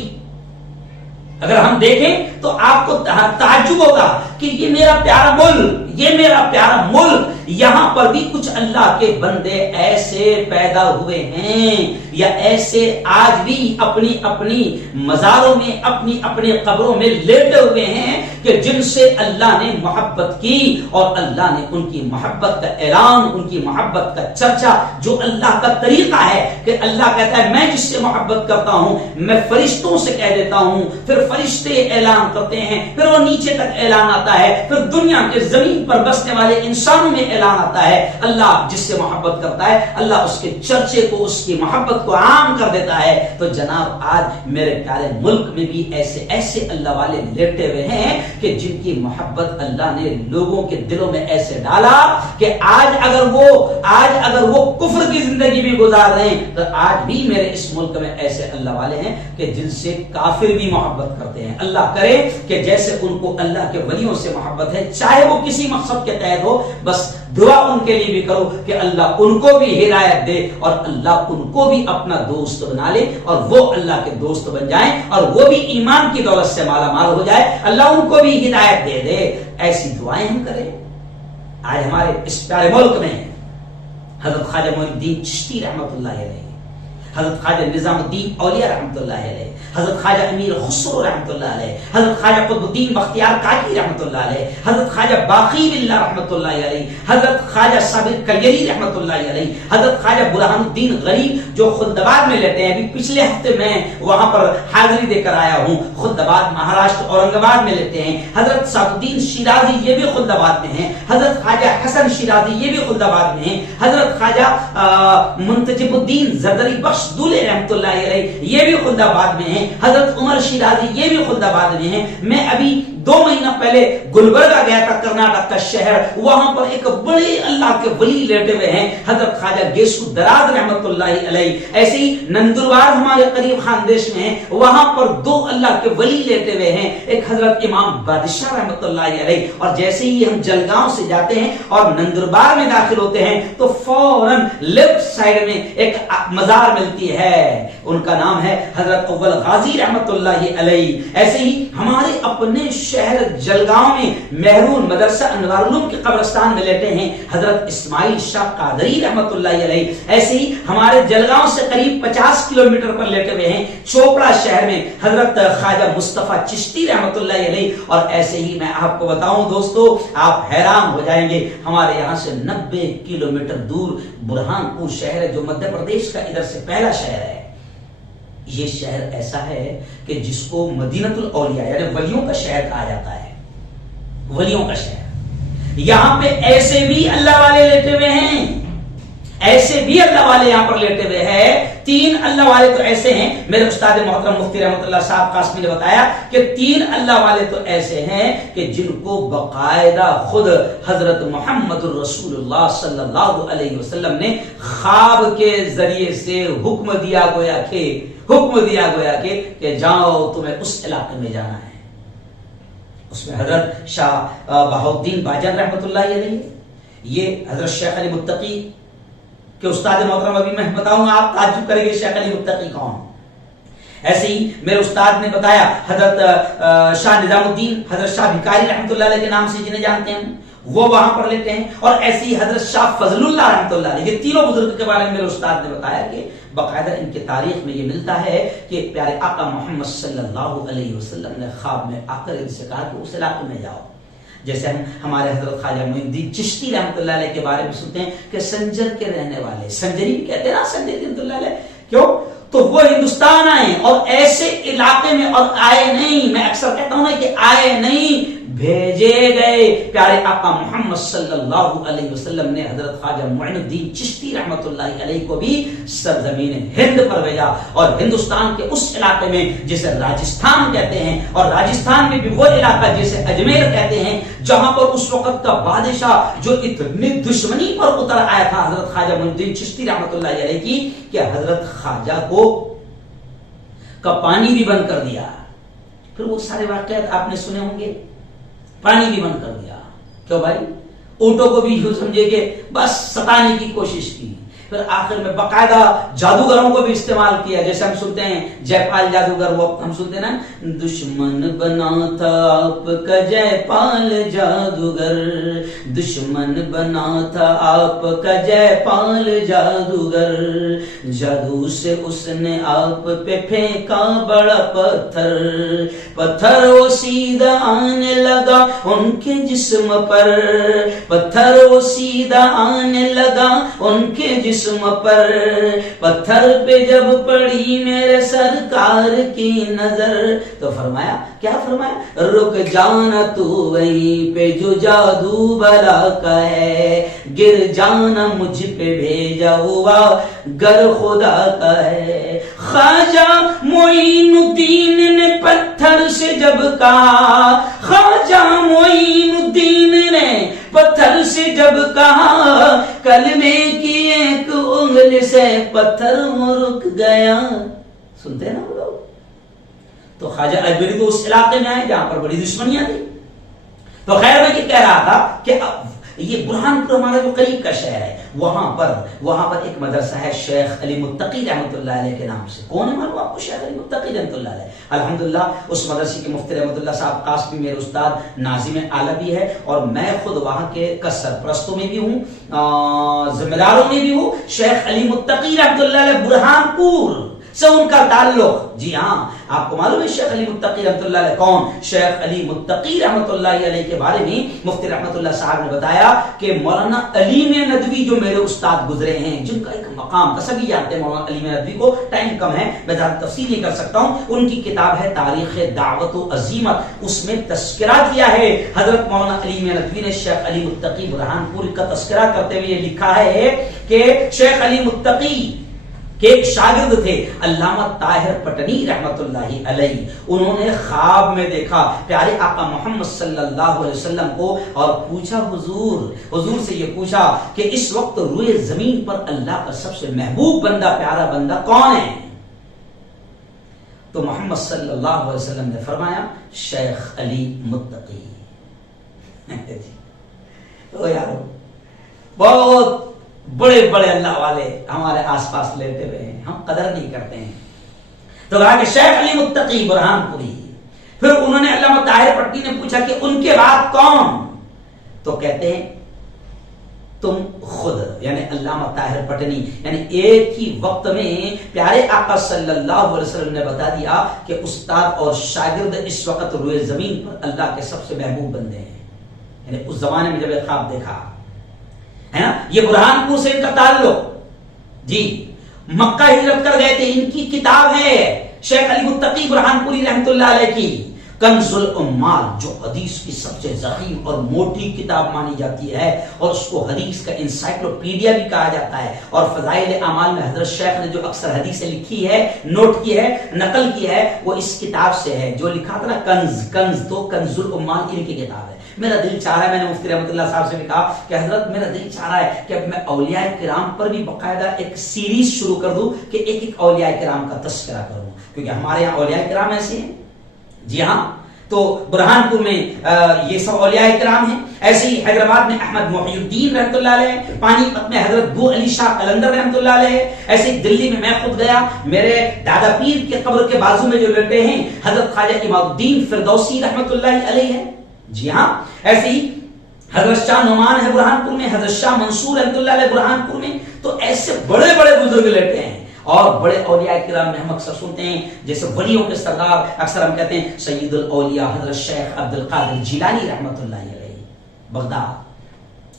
اگر ہم دیکھیں تو آپ کو تعجب ہوگا کہ یہ میرا پیارا ملک، یہ میرا پیارا ملک، یہاں پر بھی کچھ اللہ کے بندے ایسے پیدا ہوئے ہیں، یا ایسے آج بھی اپنی اپنی مزاروں میں، اپنی اپنی قبروں میں لیٹے ہوئے ہیں کہ جن سے اللہ نے محبت کی، اور اللہ نے ان کی محبت کا اعلان، ان کی محبت کا چرچا، جو اللہ کا طریقہ ہے کہ اللہ کہتا ہے میں جس سے محبت کرتا ہوں میں فرشتوں سے کہہ دیتا ہوں، پھر فرشتے اعلان کرتے ہیں، پھر وہ نیچے تک اعلان آتا ہے، پھر دنیا کے زمین پر بسنے والے انسانوں میں اعلان آتا ہے۔ اللہ جس سے محبت کرتا ہے اللہ اس کے چرچے کو، اس کی محبت کو عام کر دیتا ہے۔ تو جناب آج میرے پیارے ملک میں بھی ایسے ایسے اللہ والے لیٹے ہوئے ہیں کہ جن کی محبت اللہ نے لوگوں کے دلوں میں ایسے ڈالا کہ آج اگر وہ کفر کی زندگی بھی گزار رہے ہیں تو آج بھی میرے اس ملک میں ایسے اللہ والے ہیں کہ جن سے کافر بھی محبت کرتے ہیں۔ اللہ کرے کہ جیسے ان کو اللہ کے ولیوں سے محبت ہے، چاہے وہ کسی مقصد کے تحت ہو، بس دعا ان کے لیے بھی کرو کہ اللہ ان کو بھی ہدایت دے، اور اللہ ان کو بھی اپنا دوست بنا لے، اور وہ اللہ کے دوست بن جائیں، اور وہ بھی ایمان کی دولت سے مالا مال ہو جائے، اللہ ان کو بھی ہدایت دے دے۔ ایسی دعائیں ہم کریں۔ آج ہمارے اس پیارے ملک میں حضرت خواجہ معین الدین چشتی رحمت اللہ علیہ، حضرت خواجہ نظام الدین اولیاء رحمۃ اللہ علیہ، حضرت خواجہ امیر خسرو رحمۃ اللہ علیہ، حضرت خواجہ قطب الدین بختیار کاکی رحمۃ اللہ علیہ، حضرت خواجہ باقی باللہ رحمۃ اللہ علیہ، حضرت خواجہ صابر کیری رحمۃ اللہ علیہ، حضرت خواجہ برہان الدین غریب جو خلدآباد میں لیتے ہیں، ابھی پچھلے ہفتے میں وہاں پر حاضری دے کر آیا ہوں، خلدآباد مہاراشٹر اورنگ آباد میں لیتے ہیں، حضرت سعد الدین شیرازی یہ بھی خلدآباد میں ہیں، حضرت خواجہ حسن شیرازی یہ بھی خلدآباد میں ہیں، حضرت خواجہ منتجب الدین زردری بخش دولے رحمۃ اللہ علیہ یہ بھی خلدآباد میں ہیں، حضرت عمر شیرازی یہ بھی خلدآباد میں ہیں۔ میں ابھی 2 مہینہ پہلے گلبرگہ گیا تھا، کرناٹک کا شہر، وہاں پر ایک بڑے اللہ کے ولی لیٹے ہوئے ہیں، حضرت خواجہ گیسو دراز رحمۃ اللہ علیہ۔ ایسے ہی نندروار ہمارے قریب خاندیش میں ہے، وہاں پر 2 اللہ کے ولی لیٹے ہوئے ہیں، ایک حضرت امام بادشاہ رحمۃ اللہ علیہ۔ اور جیسے ہی ہم جلگاؤں سے جاتے ہیں اور نندربار میں داخل ہوتے ہیں تو فوراً لیفٹ سائڈ میں ایک مزار ملتی ہے، ان کا نام ہے حضرت اول غازی رحمۃ اللہ علیہ۔ ایسے ہی ہمارے اپنے شہر جلگاؤں میں مہرون مدرسہ انوار العلوم کے قبرستان میں لیٹے ہیں حضرت اسماعیل شاہ قادری رحمۃ اللہ علیہ۔ ایسے ہی ہمارے جلگاؤں سے قریب 50 کلومیٹر پر لیٹے ہوئے ہیں چوپڑا شہر میں حضرت خواجہ مصطفیٰ چشتی رحمۃ اللہ علیہ۔ اور ایسے ہی میں آپ کو بتاؤں دوستو، آپ حیران ہو جائیں گے، ہمارے یہاں سے 90 کلومیٹر دور برہان پور شہر ہے جو مدھیہ پردیش کا ادھر سے پہلا شہر ہے۔ یہ شہر ایسا ہے کہ جس کو مدینۃ الاولیاء یعنی ولیوں کا شہر کہا جاتا ہے، ولیوں کا شہر۔ یہاں پہ ایسے بھی اللہ والے لیٹے ہوئے ہیں، ایسے بھی اللہ والے یہاں پر لیٹے ہوئے ہیں۔ 3 اللہ والے تو ایسے ہیں، میرے استاد محترم مفتی رحمۃ اللہ صاحب قاسمی نے بتایا کہ 3 اللہ والے تو ایسے ہیں کہ جن کو باقاعدہ خود حضرت محمد الرسول اللہ صلی اللہ علیہ وسلم نے خواب کے ذریعے سے حکم دیا گویا کہ جاؤ تمہیں اس علاقے میں جانا ہے۔ اس میں حضرت شاہ بہاؤالدین باجن رحمۃ اللہ علیہ، یہ حضرت شیخ علی متقی کہ استاد محترم ابھی میں بتاؤں گا، آپ تعجب کریں گے شیخ علی متقی کون۔ ایسے ہی میرے استاد نے بتایا حضرت شاہ نظام الدین، حضرت شاہ بھکاری رحمۃ اللہ علیہ کے نام سے جنہیں جانتے ہیں وہ وہاں پر لیتے ہیں۔ اور ایسے ہی حضرت شاہ فضل اللہ رحمۃ اللہ علیہ، یہ تینوں بزرگ کے بارے میں میرے استاد نے بتایا کہ باقاعدہ ان کی تاریخ میں یہ ملتا ہے کہ پیارے آقا محمد صلی اللہ علیہ وسلم نے خواب میں آ کر ان سے کہا کہ اس علاقے میں جاؤ۔ جیسے ہم ہمارے حضرت خواجہ معین الدین چشتی رحمۃ اللہ علیہ کے بارے میں سنتے ہیں کہ سنجر کے رہنے والے، سنجری بھی کہتے ہیں نا سنجر رحمۃ اللہ علیہ، کیوں تو وہ ہندوستان آئے اور ایسے علاقے میں، اور آئے نہیں، میں اکثر کہتا ہوں نا کہ آئے نہیں، بھیجے گئے۔ پیارے آقا محمد صلی اللہ علیہ وسلم نے حضرت خواجہ معین الدین چشتی رحمۃ اللہ علیہ کو بھی سرزمین ہند پر بھیجا، اور ہندوستان کے اس علاقے میں جسے راجستھان کہتے ہیں، اور راجستھان میں بھی وہ علاقہ جسے اجمیر کہتے ہیں، جہاں پر اس وقت کا بادشاہ جو اتنی دشمنی پر اتر آیا تھا حضرت خواجہ معین الدین چشتی رحمۃ اللہ علیہ کی کہ حضرت خواجہ کو کا پانی بھی بند کر دیا۔ پھر وہ سارے واقعات آپ نے سنے ہوں گے، پانی بھی بند کر دیا، کیوں بھائی؟ اونٹوں کو بھی یوں سمجھے کہ بس ستانے کی کوشش کی۔ پھر آخر میں باقاعدہ جادوگروں کو بھی استعمال کیا، جیسے ہم سنتے ہیں جے پال جادوگر، وہ ہم سنتے ہیں نا، دشمن بنا تھا آپ کا جے پال جادوگر، دشمن بنا تھا آپ کا جے پال جادوگر، جادو سے اس نے آپ پہ پھینکا بڑا پتھر، پتھر وہ سیدھا آنے لگا ان کے جسم پر، پتھر وہ سیدھا آنے لگا ان کے جسم پر، پتھر پہ جب پڑی میرے سرکار کی نظر تو فرمایا، کیا فرمایا؟ رک جانا تو وہیں پہ جو جادو بلا کا ہے، گر جانا مجھ پہ بھیجا ہوا گر خدا کا ہے۔ خواجہ معین الدین نے پتھر سے جب کہا، خواجہ معین الدین نے پتھر سے جب کہا، کلمے کی ایک انگلی سے پتھر وہ رک گیا۔ سنتے ہیں نا وہ لوگ؟ تو خواجہ اجمیری تو اس علاقے میں آئے جہاں پر بڑی دشمنیاں تھی۔ تو خیر میں یہ کہہ رہا تھا کہ یہ برہان پور ہمارا جو قریب کا شہر ہے، وہاں پر ایک مدرسہ ہے شیخ علی متقی رحمۃ اللہ علیہ کے نام سے. کون ہے معلوم آپ کو؟ شیخ علی متقی رحمۃ اللہ علیہ. الحمدللہ اس مدرسے کے مفتی رحمۃ اللہ صاحب قاسمی میرے استاد ناظم اعلیٰ بھی ہے، اور میں خود وہاں کے سرپرستوں میں بھی ہوں، ذمہ داروں میں بھی ہوں. شیخ علی متقی رحمۃ اللہ علیہ برہان پور سے ان کا تعلق. جی ہاں، آپ کو معلوم ہے شیخ علی متقی رحمۃ اللہ علیہ کون؟ شیخ علی متقی رحمۃ اللہ علیہ کے بارے میں مفتی رحمۃ اللہ صاحب نے بتایا کہ مولانا علیم ندوی جو میرے استاد گزرے ہیں، جن کا ایک مقام کا سبھی جانتے ہیں، مولانا علیم ندوی کو ٹائم کم ہے میں زیادہ تفصیل نہیں کر سکتا ہوں. ان کی کتاب ہے تاریخ دعوت و عزیمت، اس میں تذکرہ کیا ہے حضرت مولانا علیم ندوی نے شیخ علی متقی برہان پور کا تذکرہ کرتے ہوئے یہ لکھا ہے کہ شیخ علی متقی کہ ایک شاگرد تھے علامہ طاہر پٹنی رحمت اللہ علیہ. انہوں نے خواب میں دیکھا پیارے آقا محمد صلی اللہ علیہ وسلم کو اور پوچھا حضور سے یہ پوچھا کہ اس وقت روئے زمین پر اللہ کا سب سے محبوب بندہ، پیارا بندہ کون ہے؟ تو محمد صلی اللہ علیہ وسلم نے فرمایا شیخ علی متقی. تو یارو بہت بڑے بڑے اللہ والے ہمارے آس پاس لیتے ہوئے ہیں، ہم قدر نہیں کرتے ہیں. تو کہا کہ شیخ علی متقی برہان پوری. پھر انہوں نے علامہ طاہر پٹنی نے پوچھا کہ ان کے بعد کون؟ تو کہتے ہیں تم خود، یعنی علامہ طاہر پٹنی. یعنی ایک ہی وقت میں پیارے آقا صلی اللہ علیہ وسلم نے بتا دیا کہ استاد اور شاگرد اس وقت روئے زمین پر اللہ کے سب سے محبوب بندے ہیں. یعنی اس زمانے میں جب ایک خواب دیکھا ہے نا، یہ برہان پور سے ان کا تعلق. جی مکہ ہجرت کر گئے تھے. ان کی کتاب ہے شیخ علی متقی برہان پوری رحمۃ اللہ علیہ کی کنز العمال، جو حدیث کی سب سے ضخیم اور موٹی کتاب مانی جاتی ہے، اور اس کو حدیث کا انسائکلوپیڈیا بھی کہا جاتا ہے. اور فضائل اعمال میں حضرت شیخ نے جو اکثر حدیثیں لکھی ہے، نوٹ کی ہے، نقل کی ہے، وہ اس کتاب سے ہے جو لکھا تھا نا کنز. تو کنز العمال ان کی کتاب ہے. میرا دل چاہ رہا ہے، میں نے مفتی رحمۃ اللہ صاحب سے بھی کہا کہ حضرت میرا دل چاہ رہا ہے کہ اب میں اولیاء کرام پر بھی باقاعدہ ایک سیریز شروع کر دوں کہ ایک ایک اولیاء کرام کا تذکرہ کروں، کیونکہ ہمارے یہاں اولیاء کرام ایسے ہیں. جی ہاں، تو برہان پور میں یہ سب اولیاء کرام ہیں. ایسے ہی حیدرآباد میں احمد محی الدین رحمۃ اللہ علیہ، پانی پت میں حضرت بو علی شاہ قلندر رحمۃ اللہ علیہ. ایسے ہی دلی میں خود گیا، میرے دادا پیر کی قبر کے بازو میں جو لیٹے ہیں حضرت خواجہ امام الدین فردوسی رحمۃ اللہ علیہ ہے. جی ہاں، ایسے ہی حضرت شاہ نعمان ہے برہان پور میں، حضرت شاہ منصور رحمۃ اللہ علیہ برہان پور میں. تو ایسے بڑے بڑے بزرگ لیٹے ہیں. اور بڑے اولیاء کرام میں ہم اکثر سنتے ہیں، جیسے ولیوں کے سردار اکثر ہم کہتے ہیں سید الاولیاء حضرت شیخ عبد القادر جیلانی رحمۃ اللہ علیہ بغداد.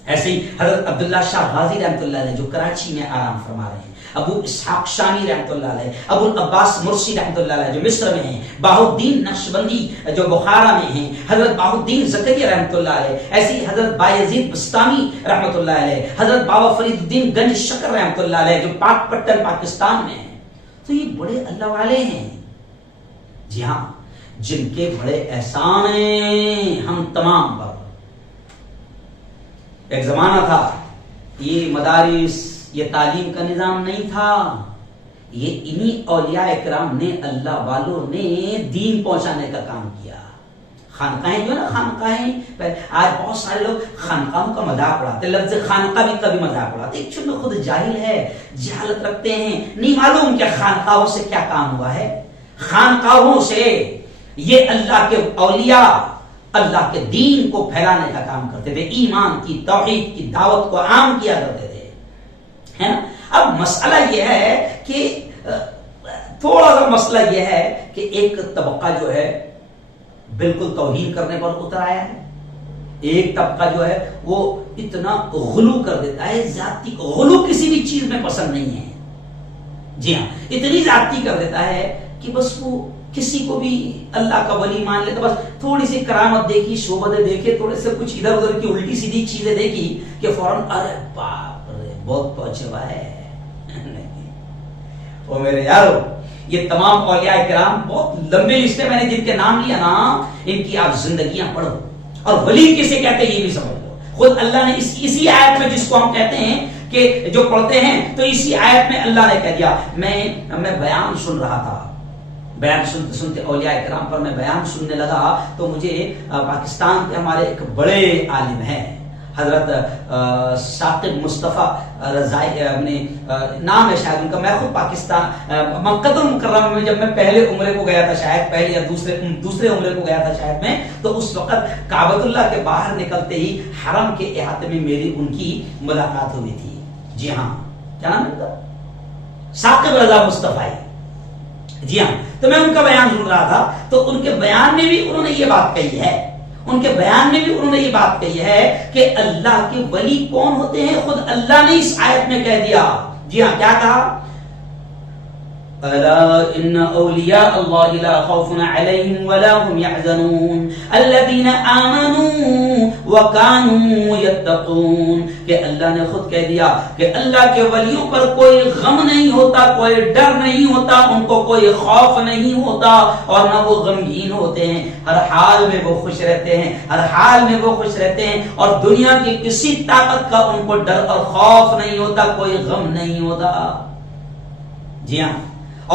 ایسے ہی حضرت عبداللہ شاہ غازی رحمۃ اللہ علیہ جو کراچی میں آرام فرما رہے ہیں. ابو اسحاق شامی رحمۃ اللہ علیہ، ابو العباس مرسی رحمۃ اللہ علیہ جو مصر میں ہیں، بہاء الدین نقشبندی جو بخارا میں ہیں، حضرت بہاء الدین زکریا رحمۃ اللہ علیہ. ایسے ہی حضرت بایزید بستامی رحمۃ اللہ علیہ، حضرت بابا فرید الدین گنج شکر رحمۃ اللہ علیہ جو پاک پٹن پاکستان میں ہیں. تو یہ بڑے اللہ والے ہیں. جی ہاں، جن کے بڑے احسان ہیں ہم تمام پر. ایک زمانہ تھا یہ مدارس، یہ تعلیم کا نظام نہیں تھا، یہ انہی اولیاء کرام نے، اللہ والوں نے دین پہنچانے کا کام کیا. خانقاہیں جو ہے نا، خانقاہیں آج بہت سارے لوگ خانقاہوں کا مذاق اڑاتے، لفظ خانقاہ بھی کبھی مذاق اڑاتے. ایک چونکہ خود جاہل ہے، جہالت رکھتے ہیں، نہیں معلوم کہ خانقاہوں سے کیا کام ہوا ہے. خانقاہوں سے یہ اللہ کے اولیاء اللہ کے دین کو پھیلانے کا کام کرتے تھے، ایمان کی، توحید کی دعوت کو عام کیا کرتے تھے، ہے نا. اب مسئلہ یہ ہے کہ تھوڑا سا مسئلہ یہ ہے کہ ایک طبقہ جو ہے بالکل توہین کرنے پر اتر آیا ہے، ایک طبقہ جو ہے وہ اتنا غلو کر دیتا ہے، زیادتی. غلو کسی بھی چیز میں پسند نہیں ہے. جی ہاں، اتنی زیادتی کر دیتا ہے کہ بس وہ کسی کو بھی اللہ کا ولی مان لے تو بس تھوڑی سی کرامت دیکھی، شعبدیں دیکھے، تھوڑے سے کچھ ادھر ادھر کی الٹی سیدھی چیزیں دیکھی کہ فوراً ارے باپ رے بہت پہنچے ہوا ہے. او میرے یارو، یہ تمام اولیاء کرام بہت لمبے لسٹیں میں نے جن کے نام لیا نا، ان کی آپ زندگیاں پڑھو اور ولی کسے کہتے ہیں یہ بھی سمجھ لو. خود اللہ نے اسی آیت میں جس کو ہم کہتے ہیں کہ جو پڑھتے ہیں، تو اسی آیت میں اللہ نے کہہ دیا. میں بیان سن رہا تھا، بیان سنتے سنتے اولیاء کرام پر میں بیان سننے لگا تو مجھے پاکستان کے ہمارے ایک بڑے عالم ہیں حضرت ثاقب مصطفیٰ رضائی نام ہے شاید ان کا. میں خود پاکستان مکہ المکرمہ میں جب میں پہلے عمرے کو گیا تھا، شاید پہلے یا دوسرے عمرے کو گیا تھا شاید میں، تو اس وقت کعبۃ اللہ کے باہر نکلتے ہی حرم کے احاطے میں میری ان کی ملاقات ہوئی تھی. جی ہاں، کیا نام ہے ثاقب رضا مصطفیٰ. جی ہاں، تو میں ان کا بیان سن رہا تھا، تو ان کے بیان میں بھی انہوں نے یہ بات کہی ہے، ان کے بیان میں بھی انہوں نے یہ بات کہی ہے کہ اللہ کے ولی کون ہوتے ہیں، خود اللہ نے اس آیت میں کہہ دیا. جی ہاں، کیا کہا؟ الا ان اولیاء اللہ لا خوف علیہم ولا هم يحزنون الذین آمنوا وكانوا يتقون. کہ اللہ نے خود کہہ دیا کہ اللہ کے ولیوں پر کوئی غم نہیں ہوتا، کوئی ڈر نہیں ہوتا، ان کو کوئی خوف نہیں ہوتا، اور نہ وہ غمگین ہوتے ہیں. ہر حال میں وہ خوش رہتے ہیں، ہر حال میں وہ خوش رہتے ہیں، اور دنیا کی کسی طاقت کا ان کو ڈر اور خوف نہیں ہوتا، کوئی غم نہیں ہوتا. جی ہاں،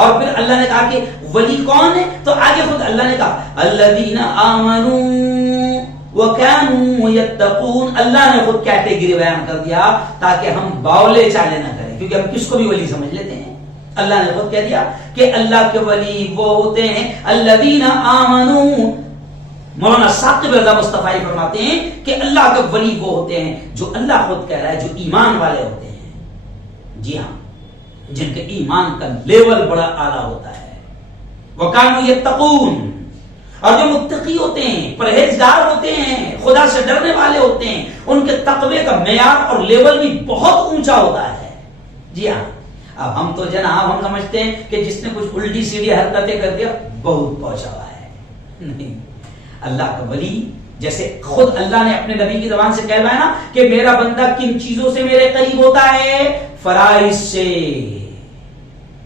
اور پھر اللہ نے کہا کہ ولی کون ہے، تو آگے خود اللہ نے کہا الذین آمنوا وکانوا یتقون. اللہ نے خود کیٹیگری بیان کر دیا تاکہ ہم باولے چالے نہ کریں، کیونکہ ہم کس کو بھی ولی سمجھ لیتے ہیں. اللہ نے خود کہہ دیا کہ اللہ کے ولی وہ ہوتے ہیں الذین آمنوا. مولانا ثاقب رضا مصطفی فرماتے ہیں کہ اللہ کے ولی وہ ہوتے ہیں جو اللہ خود کہہ رہا ہے جو ایمان والے ہوتے ہیں. جی ہاں، جن کے ایمان کا لیول بڑا اعلیٰ ہوتا ہے. وَكَانُوا يَتَّقُونَ. اور جو متقی ہوتے ہیں، پرہیزگار ہوتے ہیں، خدا سے ڈرنے والے ہوتے ہیں، ان کے تقوی کا معیار اور لیول بھی بہت اونچا ہوتا ہے. جی ہاں، اب ہم تو جناب ہم سمجھتے ہیں کہ جس نے کچھ الٹی سیدھی حرکتیں کر دیا بہت پہنچا ہوا ہے. نہیں، اللہ کا ولی جیسے خود اللہ نے اپنے نبی کی زبان سے کہلوایا نا کہ میرا بندہ کن چیزوں سے میرے قریب ہوتا ہے، فرائض سے.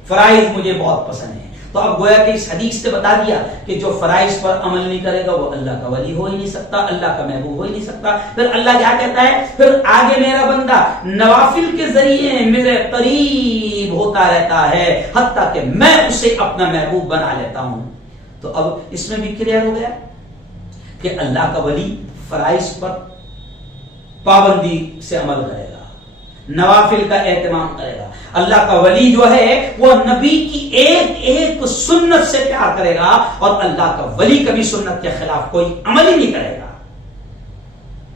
فرائض مجھے بہت پسند ہے. تو اب گویا کہ اس حدیث سے بتا دیا کہ جو فرائض پر عمل نہیں کرے گا وہ اللہ کا ولی ہو ہی نہیں سکتا، اللہ کا محبوب ہو ہی نہیں سکتا. پھر اللہ کیا کہتا ہے، پھر آگے میرا بندہ نوافل کے ذریعے میرے قریب ہوتا رہتا ہے حتیٰ کہ میں اسے اپنا محبوب بنا لیتا ہوں. تو اب اس میں بھی کلیئر ہو گیا کہ اللہ کا ولی فرائض پر پابندی سے عمل کرے گا، نوافل کا اہتمام کرے گا. اللہ کا ولی جو ہے وہ نبی کی ایک ایک سنت سے پیار کرے گا، اور اللہ کا ولی کبھی سنت کے خلاف کوئی عمل ہی نہیں کرے گا،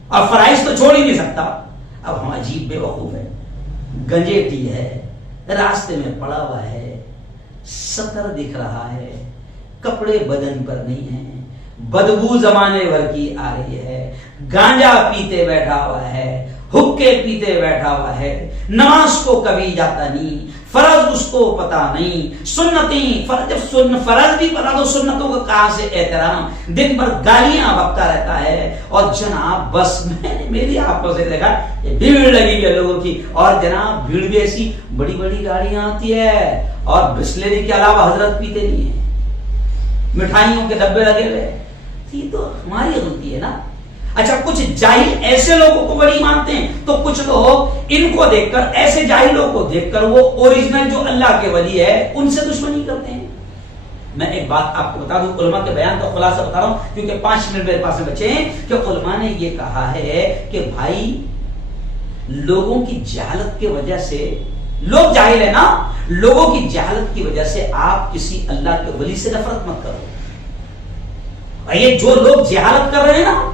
اور فرائض تو چھوڑ ہی نہیں سکتا. اب ہم عجیب بے وقوف ہے، گنجیٹی ہے، راستے میں پڑا ہوا ہے، سطر دکھ رہا ہے، کپڑے بدن پر نہیں ہیں، بدبو زمانے بھر کی آ رہی ہے، گانجا پیتے بیٹھا ہوا ہے، حکے پیتے بیٹھا ہوا ہے، نماز کو کبھی جاتا نہیں، فرض اس کو پتا نہیں، سنتیں جب فرض بھی پتا تو سنتوں کا کہاں سے احترام، دن بھر گالیاں بکتا رہتا ہے. اور جناب بس میں نے میری آنکھوں سے دیکھا یہ بھیڑ لگی ہوئی ہے لوگوں کی، اور جناب بھیڑ بھی ایسی بڑی بڑی گاڑیاں آتی ہے، اور بسلری کے علاوہ حضرت پیتے نہیں ہیں، مٹھائیوں کے ڈبے لگے ہوئے. یہ تو ہماری غلطی ہے نا. اچھا، کچھ جاہل ایسے لوگوں کو بڑی مانتے ہیں، تو کچھ لوگ ان کو دیکھ کر، ایسے جاہلوں کو دیکھ کر وہ اوریجنل جو اللہ کے ولی ہے ان سے دشمنی کرتے ہیں. میں ایک بات آپ کو بتا دوں، علماء کے بیان کا خلاصہ بتا رہا ہوں کیونکہ 5 منٹ میرے پاس بچے ہیں، کہ علماء نے یہ کہا ہے کہ بھائی لوگوں کی جہالت کی وجہ سے، لوگ جاہل ہیں نا، لوگوں کی جہالت کی وجہ سے آپ کسی اللہ کے ولی سے نفرت مت کرو. یہ جو لوگ جہالت کر رہے ہیں نا،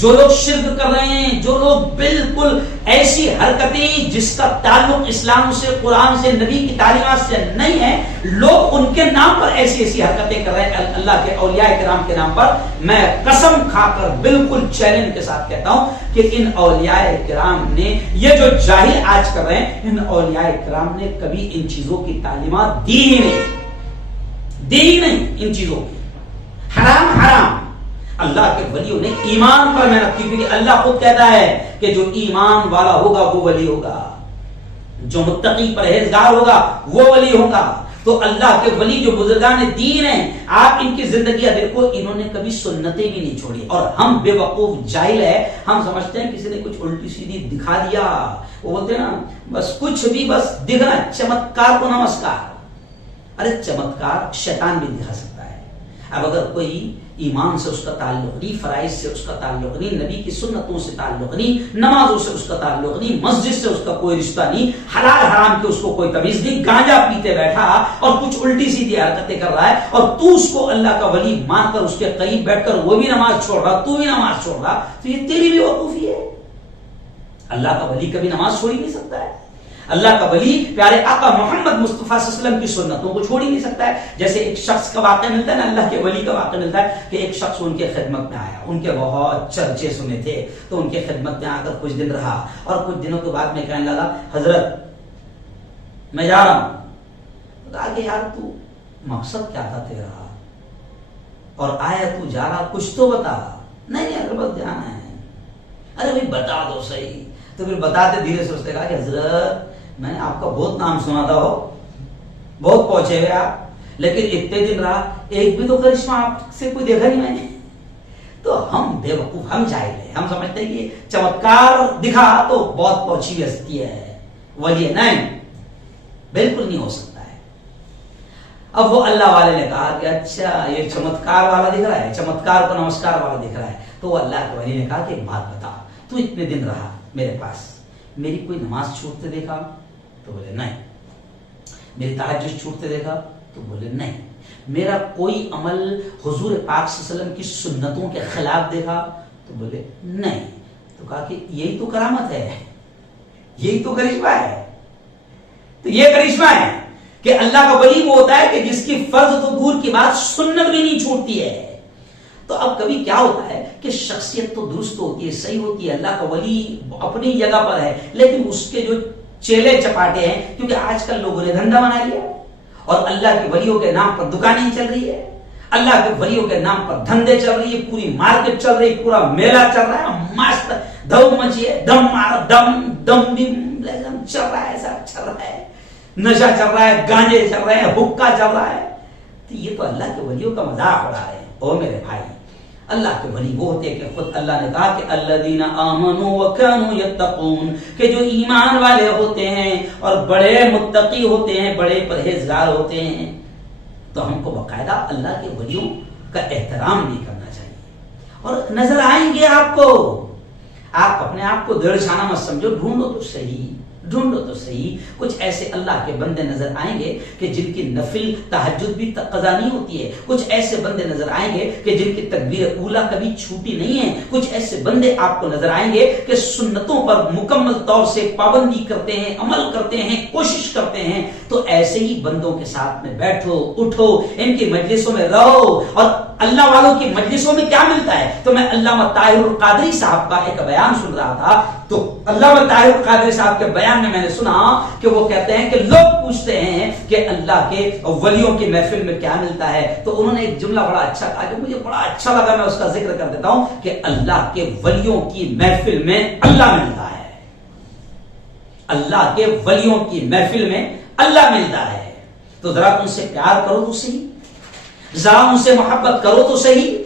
جو لوگ شرک کر رہے ہیں، جو لوگ بالکل ایسی حرکتیں جس کا تعلق اسلام سے، قرآن سے، نبی کی تعلیمات سے نہیں ہے، لوگ ان کے نام پر ایسی ایسی حرکتیں کر رہے ہیں اللہ کے اولیاء کرام کے نام پر. میں قسم کھا کر بالکل چیلنج کے ساتھ کہتا ہوں کہ ان اولیاء کرام نے، یہ جو جاہل آج کر رہے ہیں، ان اولیاء کرام نے کبھی ان چیزوں کی تعلیمات دی ہی نہیں ان چیزوں کی. حرام حرام. اللہ کے ولیوں نے ایمان پر محنت کی، کیونکہ اللہ خود کہتا ہے کہ جو ایمان والا ہوگا وہ ولی ہوگا، جو متقی پرہیزگار ہوگا وہ ولی ہوگا. تو اللہ کے ولی جو بزرگان دین ہیں، آپ ان کی زندگیاں دیکھو، انہوں نے کبھی سنتیں بھی نہیں چھوڑی. اور ہم بے وقوف جاہل ہے، ہم سمجھتے ہیں کسی نے کچھ الٹی سیدھی دکھا دیا، وہ بولتے ہیں نا بس کچھ بھی بس دکھنا، چمتکار کو نمسکار. ارے چمتکار شیطان بھی دکھا سکتا ہے. اب اگر کوئی ایمان سے اس کا تعلق نہیں، فرائض سے اس کا تعلق نہیں، نبی کی سنتوں سے تعلق نہیں، نمازوں سے اس کا تعلق نہیں، مسجد سے اس کا کوئی رشتہ نہیں، حلال حرام کی اس کو کوئی تمیز نہیں، گانجا پیتے بیٹھا اور کچھ الٹی سیدھی حرکتیں کر رہا ہے اور تو اس کو اللہ کا ولی مان کر اس کے قریب بیٹھ کر وہ بھی نماز چھوڑ رہا، تو بھی نماز چھوڑ رہا، تو یہ تیری بھی وقوفی ہے۔ اللہ کا ولی کبھی نماز چھوڑ ہی نہیں سکتا ہے، اللہ کا ولی پیارے آقا محمد مصطفیٰ صلی اللہ علیہ وسلم کی سنتوں کو چھوڑ ہی نہیں سکتا ہے۔ جیسے ایک شخص کا واقعہ ملتا ہے نا، اللہ کے ولی کا واقعہ ملتا ہے کہ ایک شخص ان کے خدمت میں آیا، ان کے بہت چرچے سنے تھے، تو ان کے خدمت میں آ کر کچھ دن رہا اور کچھ دنوں کے بعد میں کہنے لگا حضرت میں جا رہا ہوں۔ کہا کہ یار تو مقصد کیا تھا تیرا اور آیا تو جا رہا، کچھ تو بتا۔ نہیں اگر بس جانا ہے۔ ارے بھائی بتا دو صحیح۔ تو پھر بتاتے دھیرے سے اس نے کہا کہ حضرت میں نے آپ کا بہت نام سنا تھا، ہو بہت پہنچے ہوئے آپ، لیکن اتنے دن رہا ایک بھی تو کرشمہ آپ سے کوئی دیکھا نہیں میں نے۔ تو ہم بے وقوف، ہم جاہل ہیں، ہم سمجھتے ہیں کہ چمتکار دکھا تو بہت پہنچی ہوئی ہستی ہے، ولی نہیں، بالکل نہیں ہو سکتا ہے۔ اب وہ اللہ والے نے کہا کہ اچھا یہ چمتکار والا دکھ رہا ہے، چمتکار کو نمسکار والا دکھ رہا ہے، تو وہ اللہ کے ولی نے کہا کہ ایک بات بتا، تو اتنے دن رہا میرے پاس، میری کوئی نماز چھوٹتے دیکھا؟ تو بولے نہیں۔ میری تہجد چھوٹتے دیکھا؟ تو بولے نہیں۔ میرا کوئی عمل حضور پاک صلی اللہ علیہ وسلم کی سنتوں کے خلاف دیکھا؟ تو بولے نہیں۔ تو کہا کہ یہی تو کرامت ہے، یہی تو کرشمہ ہے۔ تو یہ کرشمہ ہے کہ اللہ کا ولی وہ ہوتا ہے کہ جس کی فرض تو دور کی بات سنت بھی نہیں چھوٹتی ہے۔ تو اب کبھی کیا ہوتا ہے کہ شخصیت تو درست ہوتی ہے، صحیح ہوتی ہے، اللہ کا ولی اپنی جگہ پر ہے، لیکن اس کے جو چیلے چپاٹے ہیں، کیونکہ آج کل لوگوں نے دھندا بنا لیا اور اللہ کے ولیوں کے نام پر دکانیں چل رہی ہے، اللہ کے ولیوں کے نام پر دھندے چل رہی ہے، پوری مارکیٹ چل رہی ہے، پورا میلہ چل رہا ہے، مست دھوم مچی ہے، دم مار دم دم بھی چل رہا ہے، سب چل رہا ہے، نشہ چل رہا ہے، گانجے چل رہے ہیں، حکا چل رہا ہے۔ تو یہ تو اللہ کے ولیوں کا مذاق اڑا رہے ہیں۔ او میرے بھائی، اللہ کے ولی وہ ہوتے ہیں کہ خود اللہ نے کہا کہ الذین آمنوا وکانوا یتقون، کہ جو ایمان والے ہوتے ہیں اور بڑے متقی ہوتے ہیں، بڑے پرہیزگار ہوتے ہیں۔ تو ہم کو باقاعدہ اللہ کے ولیوں کا احترام بھی کرنا چاہیے۔ اور نظر آئیں گے آپ کو، آپ اپنے آپ کو دیڑھ شانہ مت سمجھو، ڈھونڈو تو صحیح، ڈھونڈو تو صحیح۔ کچھ ایسے اللہ کے بندے نظر آئیں گے کہ جن کی نفل تہجد بھی قضا نہیں ہوتی ہے، کچھ ایسے بندے نظر آئیں گے کہ جن کی تکبیر اولیٰ کبھی چھوٹی نہیں ہے، کچھ ایسے بندے آپ کو نظر آئیں گے کہ سنتوں پر مکمل طور سے پابندی کرتے ہیں، عمل کرتے ہیں، کوشش کرتے ہیں۔ تو ایسے ہی بندوں کے ساتھ میں بیٹھو، اٹھو، ان کی مجلسوں میں رہو۔ اور اللہ والوں کی مجلسوں میں کیا ملتا ہے؟ تو میں علامہ طاہر القادری صاحب کا ایک بیان سن رہا تھا، تو علامہ طاہر القادری صاحب کے بیان میں نے سنا کہ وہ کہتے ہیں کہ لوگ پوچھتے ہیں کہ اللہ کے ولیوں کی محفل میں کیا ملتا ہے، تو انہوں نے ایک جملہ بڑا اچھا کہا جو مجھے بڑا اچھا لگا، میں اس کا ذکر کر دیتا ہوں کہ اللہ کے ولیوں کی محفل میں اللہ ملتا ہے، اللہ کے ولیوں کی محفل میں اللہ ملتا ہے۔ تو ذرا ان سے پیار کرو تو صحیح، ذرا ان سے محبت کرو تو صحیح۔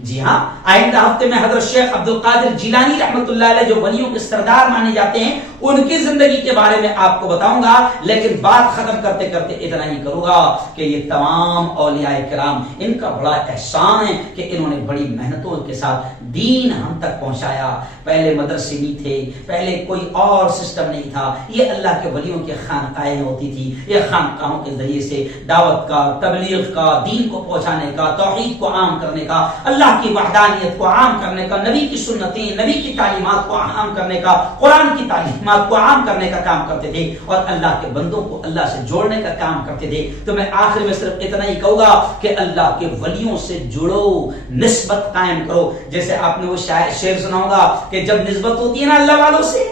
جی ہاں، آئندہ ہفتے میں حضرت شیخ عبد القادر جیلانی رحمۃ اللہ علیہ جو ولیوں کے سردار مانے جاتے ہیں، ان کی زندگی کے بارے میں آپ کو بتاؤں گا، لیکن بات ختم کرتے کرتے اتنا ہی کروں گا کہ یہ تمام اولیاء کرام، ان کا بڑا احسان ہے کہ انہوں نے بڑی محنتوں کے ساتھ دین ہم تک پہنچایا۔ پہلے مدرسے نہیں تھے، پہلے کوئی اور سسٹم نہیں تھا، یہ اللہ کے ولیوں کی خانقاہیں ہوتی تھی، یہ خانقاہوں کے ذریعے سے دعوت کا، تبلیغ کا، دین کو پہنچانے کا، توحید کو عام کرنے کا، اللہ کی وحدانیت کو عام کرنے کا، نبی کی سنتیں، نبی کی تعلیمات کو عام کرنے کا، قرآن کی تعلیمات کو عام کرنے کا کام کرتے تھے، اور اللہ کے بندوں کو اللہ سے جوڑنے کا کام کرتے تھے۔ تو میں آخر میں صرف اتنا ہی کہوں گا کہ اللہ کے ولیوں سے جڑو، نسبت قائم کرو۔ جیسے آپ نے وہ شعر سنا ہوگا کہ جب نسبت ہوتی ہے نا اللہ والوں سے،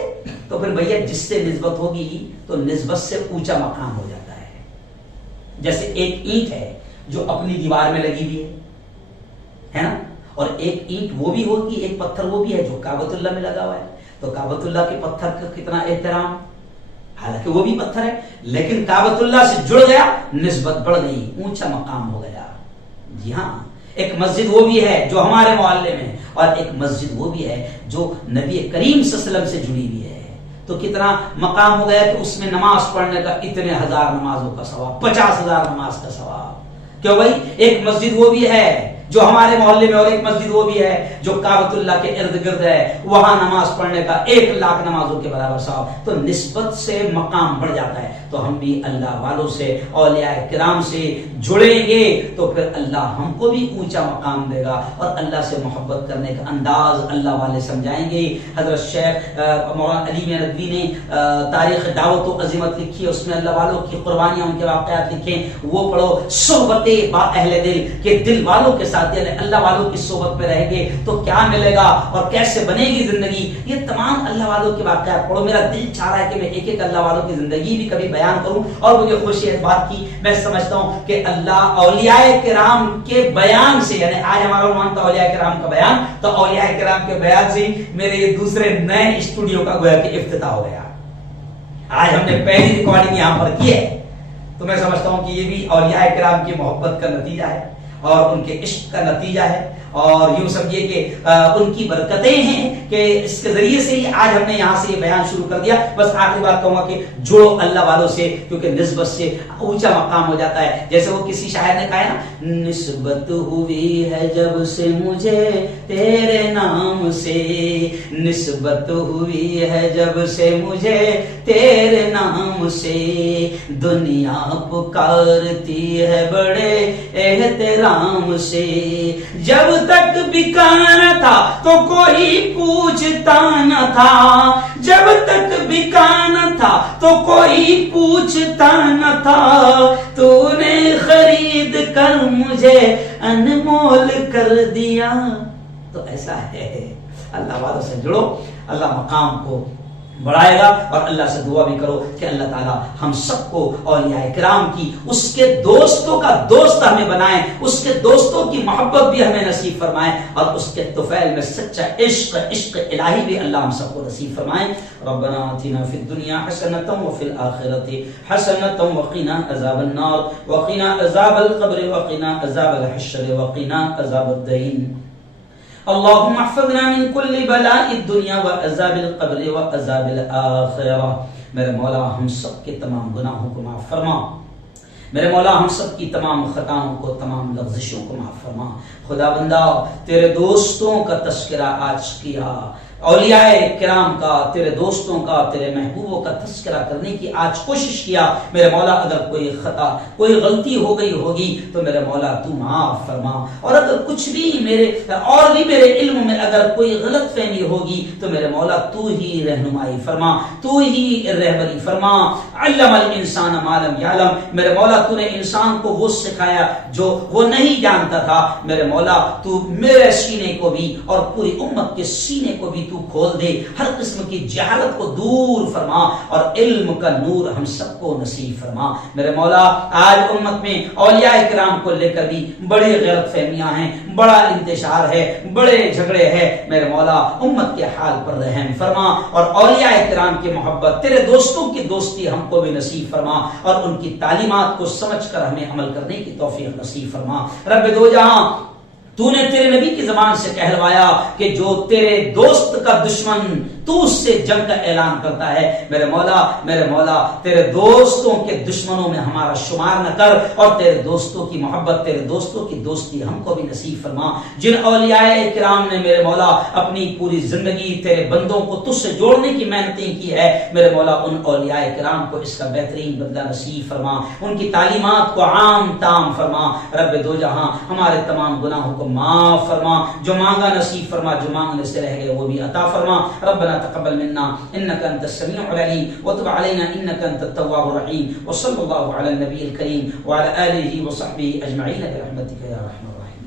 تو پھر بھیا جس سے نسبت ہوگی تو نسبت سے اونچا مقام ہو جاتا ہے۔ جیسے ایک اینٹ ہے جو اپنی دیوار میں لگی ہوئی ہے نا، اور ایک اینٹ وہ بھی ہوگی، ایک پتھر وہ بھی ہے جو کعبۃ اللہ میں لگا ہوا ہے، تو کعبۃ اللہ کے پتھر کا کتنا احترام، حالانکہ وہ بھی پتھر ہے، لیکن کعبۃ اللہ سے جڑ گیا، نسبت بڑھ گئی، اونچا مقام ہو گیا۔ جی ہاں، ایک مسجد وہ بھی ہے جو ہمارے محلے میں، اور ایک مسجد وہ بھی ہے جو نبی کریم صلی اللہ علیہ وسلم سے جڑی ہوئی ہے، تو کتنا مقام ہو گیا کہ اس میں نماز پڑھنے کا اتنے ہزار نمازوں کا ثواب، 50,000 نماز کا ثواب۔ کیوں بھائی؟ ایک مسجد وہ بھی ہے جو ہمارے محلے میں اور ایک مسجد وہ بھی ہے جو کعبۃ اللہ کے ارد گرد ہے، وہاں نماز پڑھنے کا 1,00,000 نمازوں کے برابر ثواب۔ تو نسبت سے مقام بڑھ جاتا ہے۔ تو ہم بھی اللہ والوں سے، اولیاء کرام سے جڑیں گے تو پھر اللہ ہم کو بھی اونچا مقام دے گا، اور اللہ سے محبت کرنے کا انداز اللہ والے سمجھائیں گے۔ حضرت شیخ مولانا علی ندوی نے تاریخ دعوت و عظمت لکھی ہے، اس میں اللہ والوں کی قربانیاں، ان کے واقعات لکھے، وہ پڑھو۔ صحبت با اہل دل، کہ دل والوں کے ساتھ یعنی اللہ والوں کی صحبت میں رہیں گے تو کیا ملے گا اور کیسے بنے گی زندگی، یہ تمام اللہ والوں کے واقعات پڑھو۔ میرا دل چاہ رہا ہے کہ میں ایک ایک اللہ والوں کی زندگی بھی کبھی بیان کروں، اور مجھے خوشی ہے اس بات کی، میں سمجھتا ہوں کہ اللہ اولیاء کرام کے بیان سے، یعنی آج ہمارا عنوان تھا اولیاء کرام کا بیان، تو اولیاء کرام کے بیان سے میرے یہ دوسرے نئے اسٹوڈیو کا گویا کہ افتتاح ہو گیا۔ آج ہم نے پہلی ریکارڈنگ یہاں پر کی ہے، تو میں سمجھتا ہوں کہ یہ بھی اولیاء کرام کی محبت کا نتیجہ ہے اور ان کے عشق کا نتیجہ ہے، اور یوں سمجھیے کہ ان کی برکتیں ہیں کہ اس کے ذریعے سے ہی آج ہم نے یہاں سے یہ بیان شروع کر دیا۔ بس آخری بات کہوں گا کہ جڑو اللہ والوں سے، کیونکہ نسبت سے اونچا مقام ہو جاتا ہے۔ جیسے وہ کسی شاعر نے کہا ہے نا، نسبت ہوئی ہے جب سے مجھے تیرے نام سے، نسبت ہوئی ہے جب سے مجھے تیرے نام سے، دنیا پکارتی ہے بڑے احترام سے، جب تک بکا نہ تھا تو کوئی پوچھتا نہ تھا، جب تک بکا نہ تھا تو کوئی پوچھتا نہ تھا، تو نے خرید کر مجھے انمول کر دیا۔ تو ایسا ہے، اللہ والوں سے جڑو، اللہ مقام کو بڑھائے گا، اور اللہ سے دعا بھی کرو کہ اللہ تعالیٰ ہم سب کو اولیاء کرام کی، اس کے دوستوں کا دوست ہمیں بنائے، اس کے دوستوں کی محبت بھی ہمیں نصیب فرمائے، اور اس کے طفیل میں سچا عشق الہی بھی اللہ ہم سب کو نصیب فرمائے۔ ربنا آتنا فی الدنیا حسنۃ وفی الآخرۃ حسنۃ وقنا عذاب النار وقنا عذاب القبر وقنا عذاب الحشر وقنا عذاب الدین۔ اللهم احفظنا من كل بلاء الدنيا وعذاب القبر وعذاب الآخرة۔ میرے مولا ہم سب کے تمام گناہوں کو معاف فرما، میرے مولا ہم سب کی تمام خطاؤں کو، تمام لغزشوں کو معاف فرما۔ خدا بندہ تیرے دوستوں کا تذکرہ آج کیا، اولیاء کرام کا، تیرے دوستوں کا، تیرے محبوبوں کا تذکرہ کرنے کی آج کوشش کیا۔ میرے مولا اگر کوئی خطا، کوئی غلطی ہو گئی ہوگی تو میرے مولا تو معاف فرما، اور اگر کچھ بھی میرے علم میں اگر کوئی غلط فہمی ہوگی تو میرے مولا تو ہی رہنمائی فرما، تو ہی رہبری فرما۔ علم الانسان ما لم یعلم، میرے مولا تو نے انسان کو وہ سکھایا جو وہ نہیں جانتا تھا۔ میرے مولا تو میرے سینے کو بھی اور پوری امت کے سینے کو بھی تو کھول دے، ہر قسم کی جہالت کو دور فرما، اور علم کا نور ہم سب کو نصیب فرما۔ میرے مولا آج امت میں اولیاء کرام کو لے کر بھی بڑی غلط فہمیاں ہیں، بڑا انتشار ہے، بڑے جھگڑے ہیں۔ میرے مولا امت کے حال پر رحم فرما، اور اولیاء کرام کی محبت، تیرے دوستوں کی دوستی ہم کو بھی نصیب فرما، اور ان کی تعلیمات کو سمجھ کر ہمیں عمل کرنے کی توفیق نصیب فرما۔ رب دو جہاں تو نے تیرے نبی کی زبان سے کہلوایا کہ جو تیرے دوست کا دشمن تو اس سے جنگ کا اعلان کرتا ہے، میرے مولا تیرے دوستوں کے دشمنوں میں ہمارا شمار نہ کر، اور تیرے دوستوں کی محبت، تیرے دوستوں کی دوستی ہم کو بھی نصیب فرما۔ جن اولیاء کرام نے میرے مولا اپنی پوری زندگی تیرے بندوں کو تجھ سے جوڑنے کی محنتیں کی ہے، میرے مولا ان اولیاء کرام کو اس کا بہترین بدلہ نصیب فرما، ان کی تعلیمات کو عام تام فرما۔ رب دو جہاں ہمارے تمام گناہوں کو معاف فرما، جو مانگا نصیب فرما، جو مانگنے سے رہ گئے وہ بھی عطا فرما۔ ربنا تقبل منا انك انت السميع العليم وتب علينا انك انت التواب الرحيم، وصلى الله على النبي الكريم وعلى اله وصحبه اجمعين برحمتك يا ارحم الراحمين۔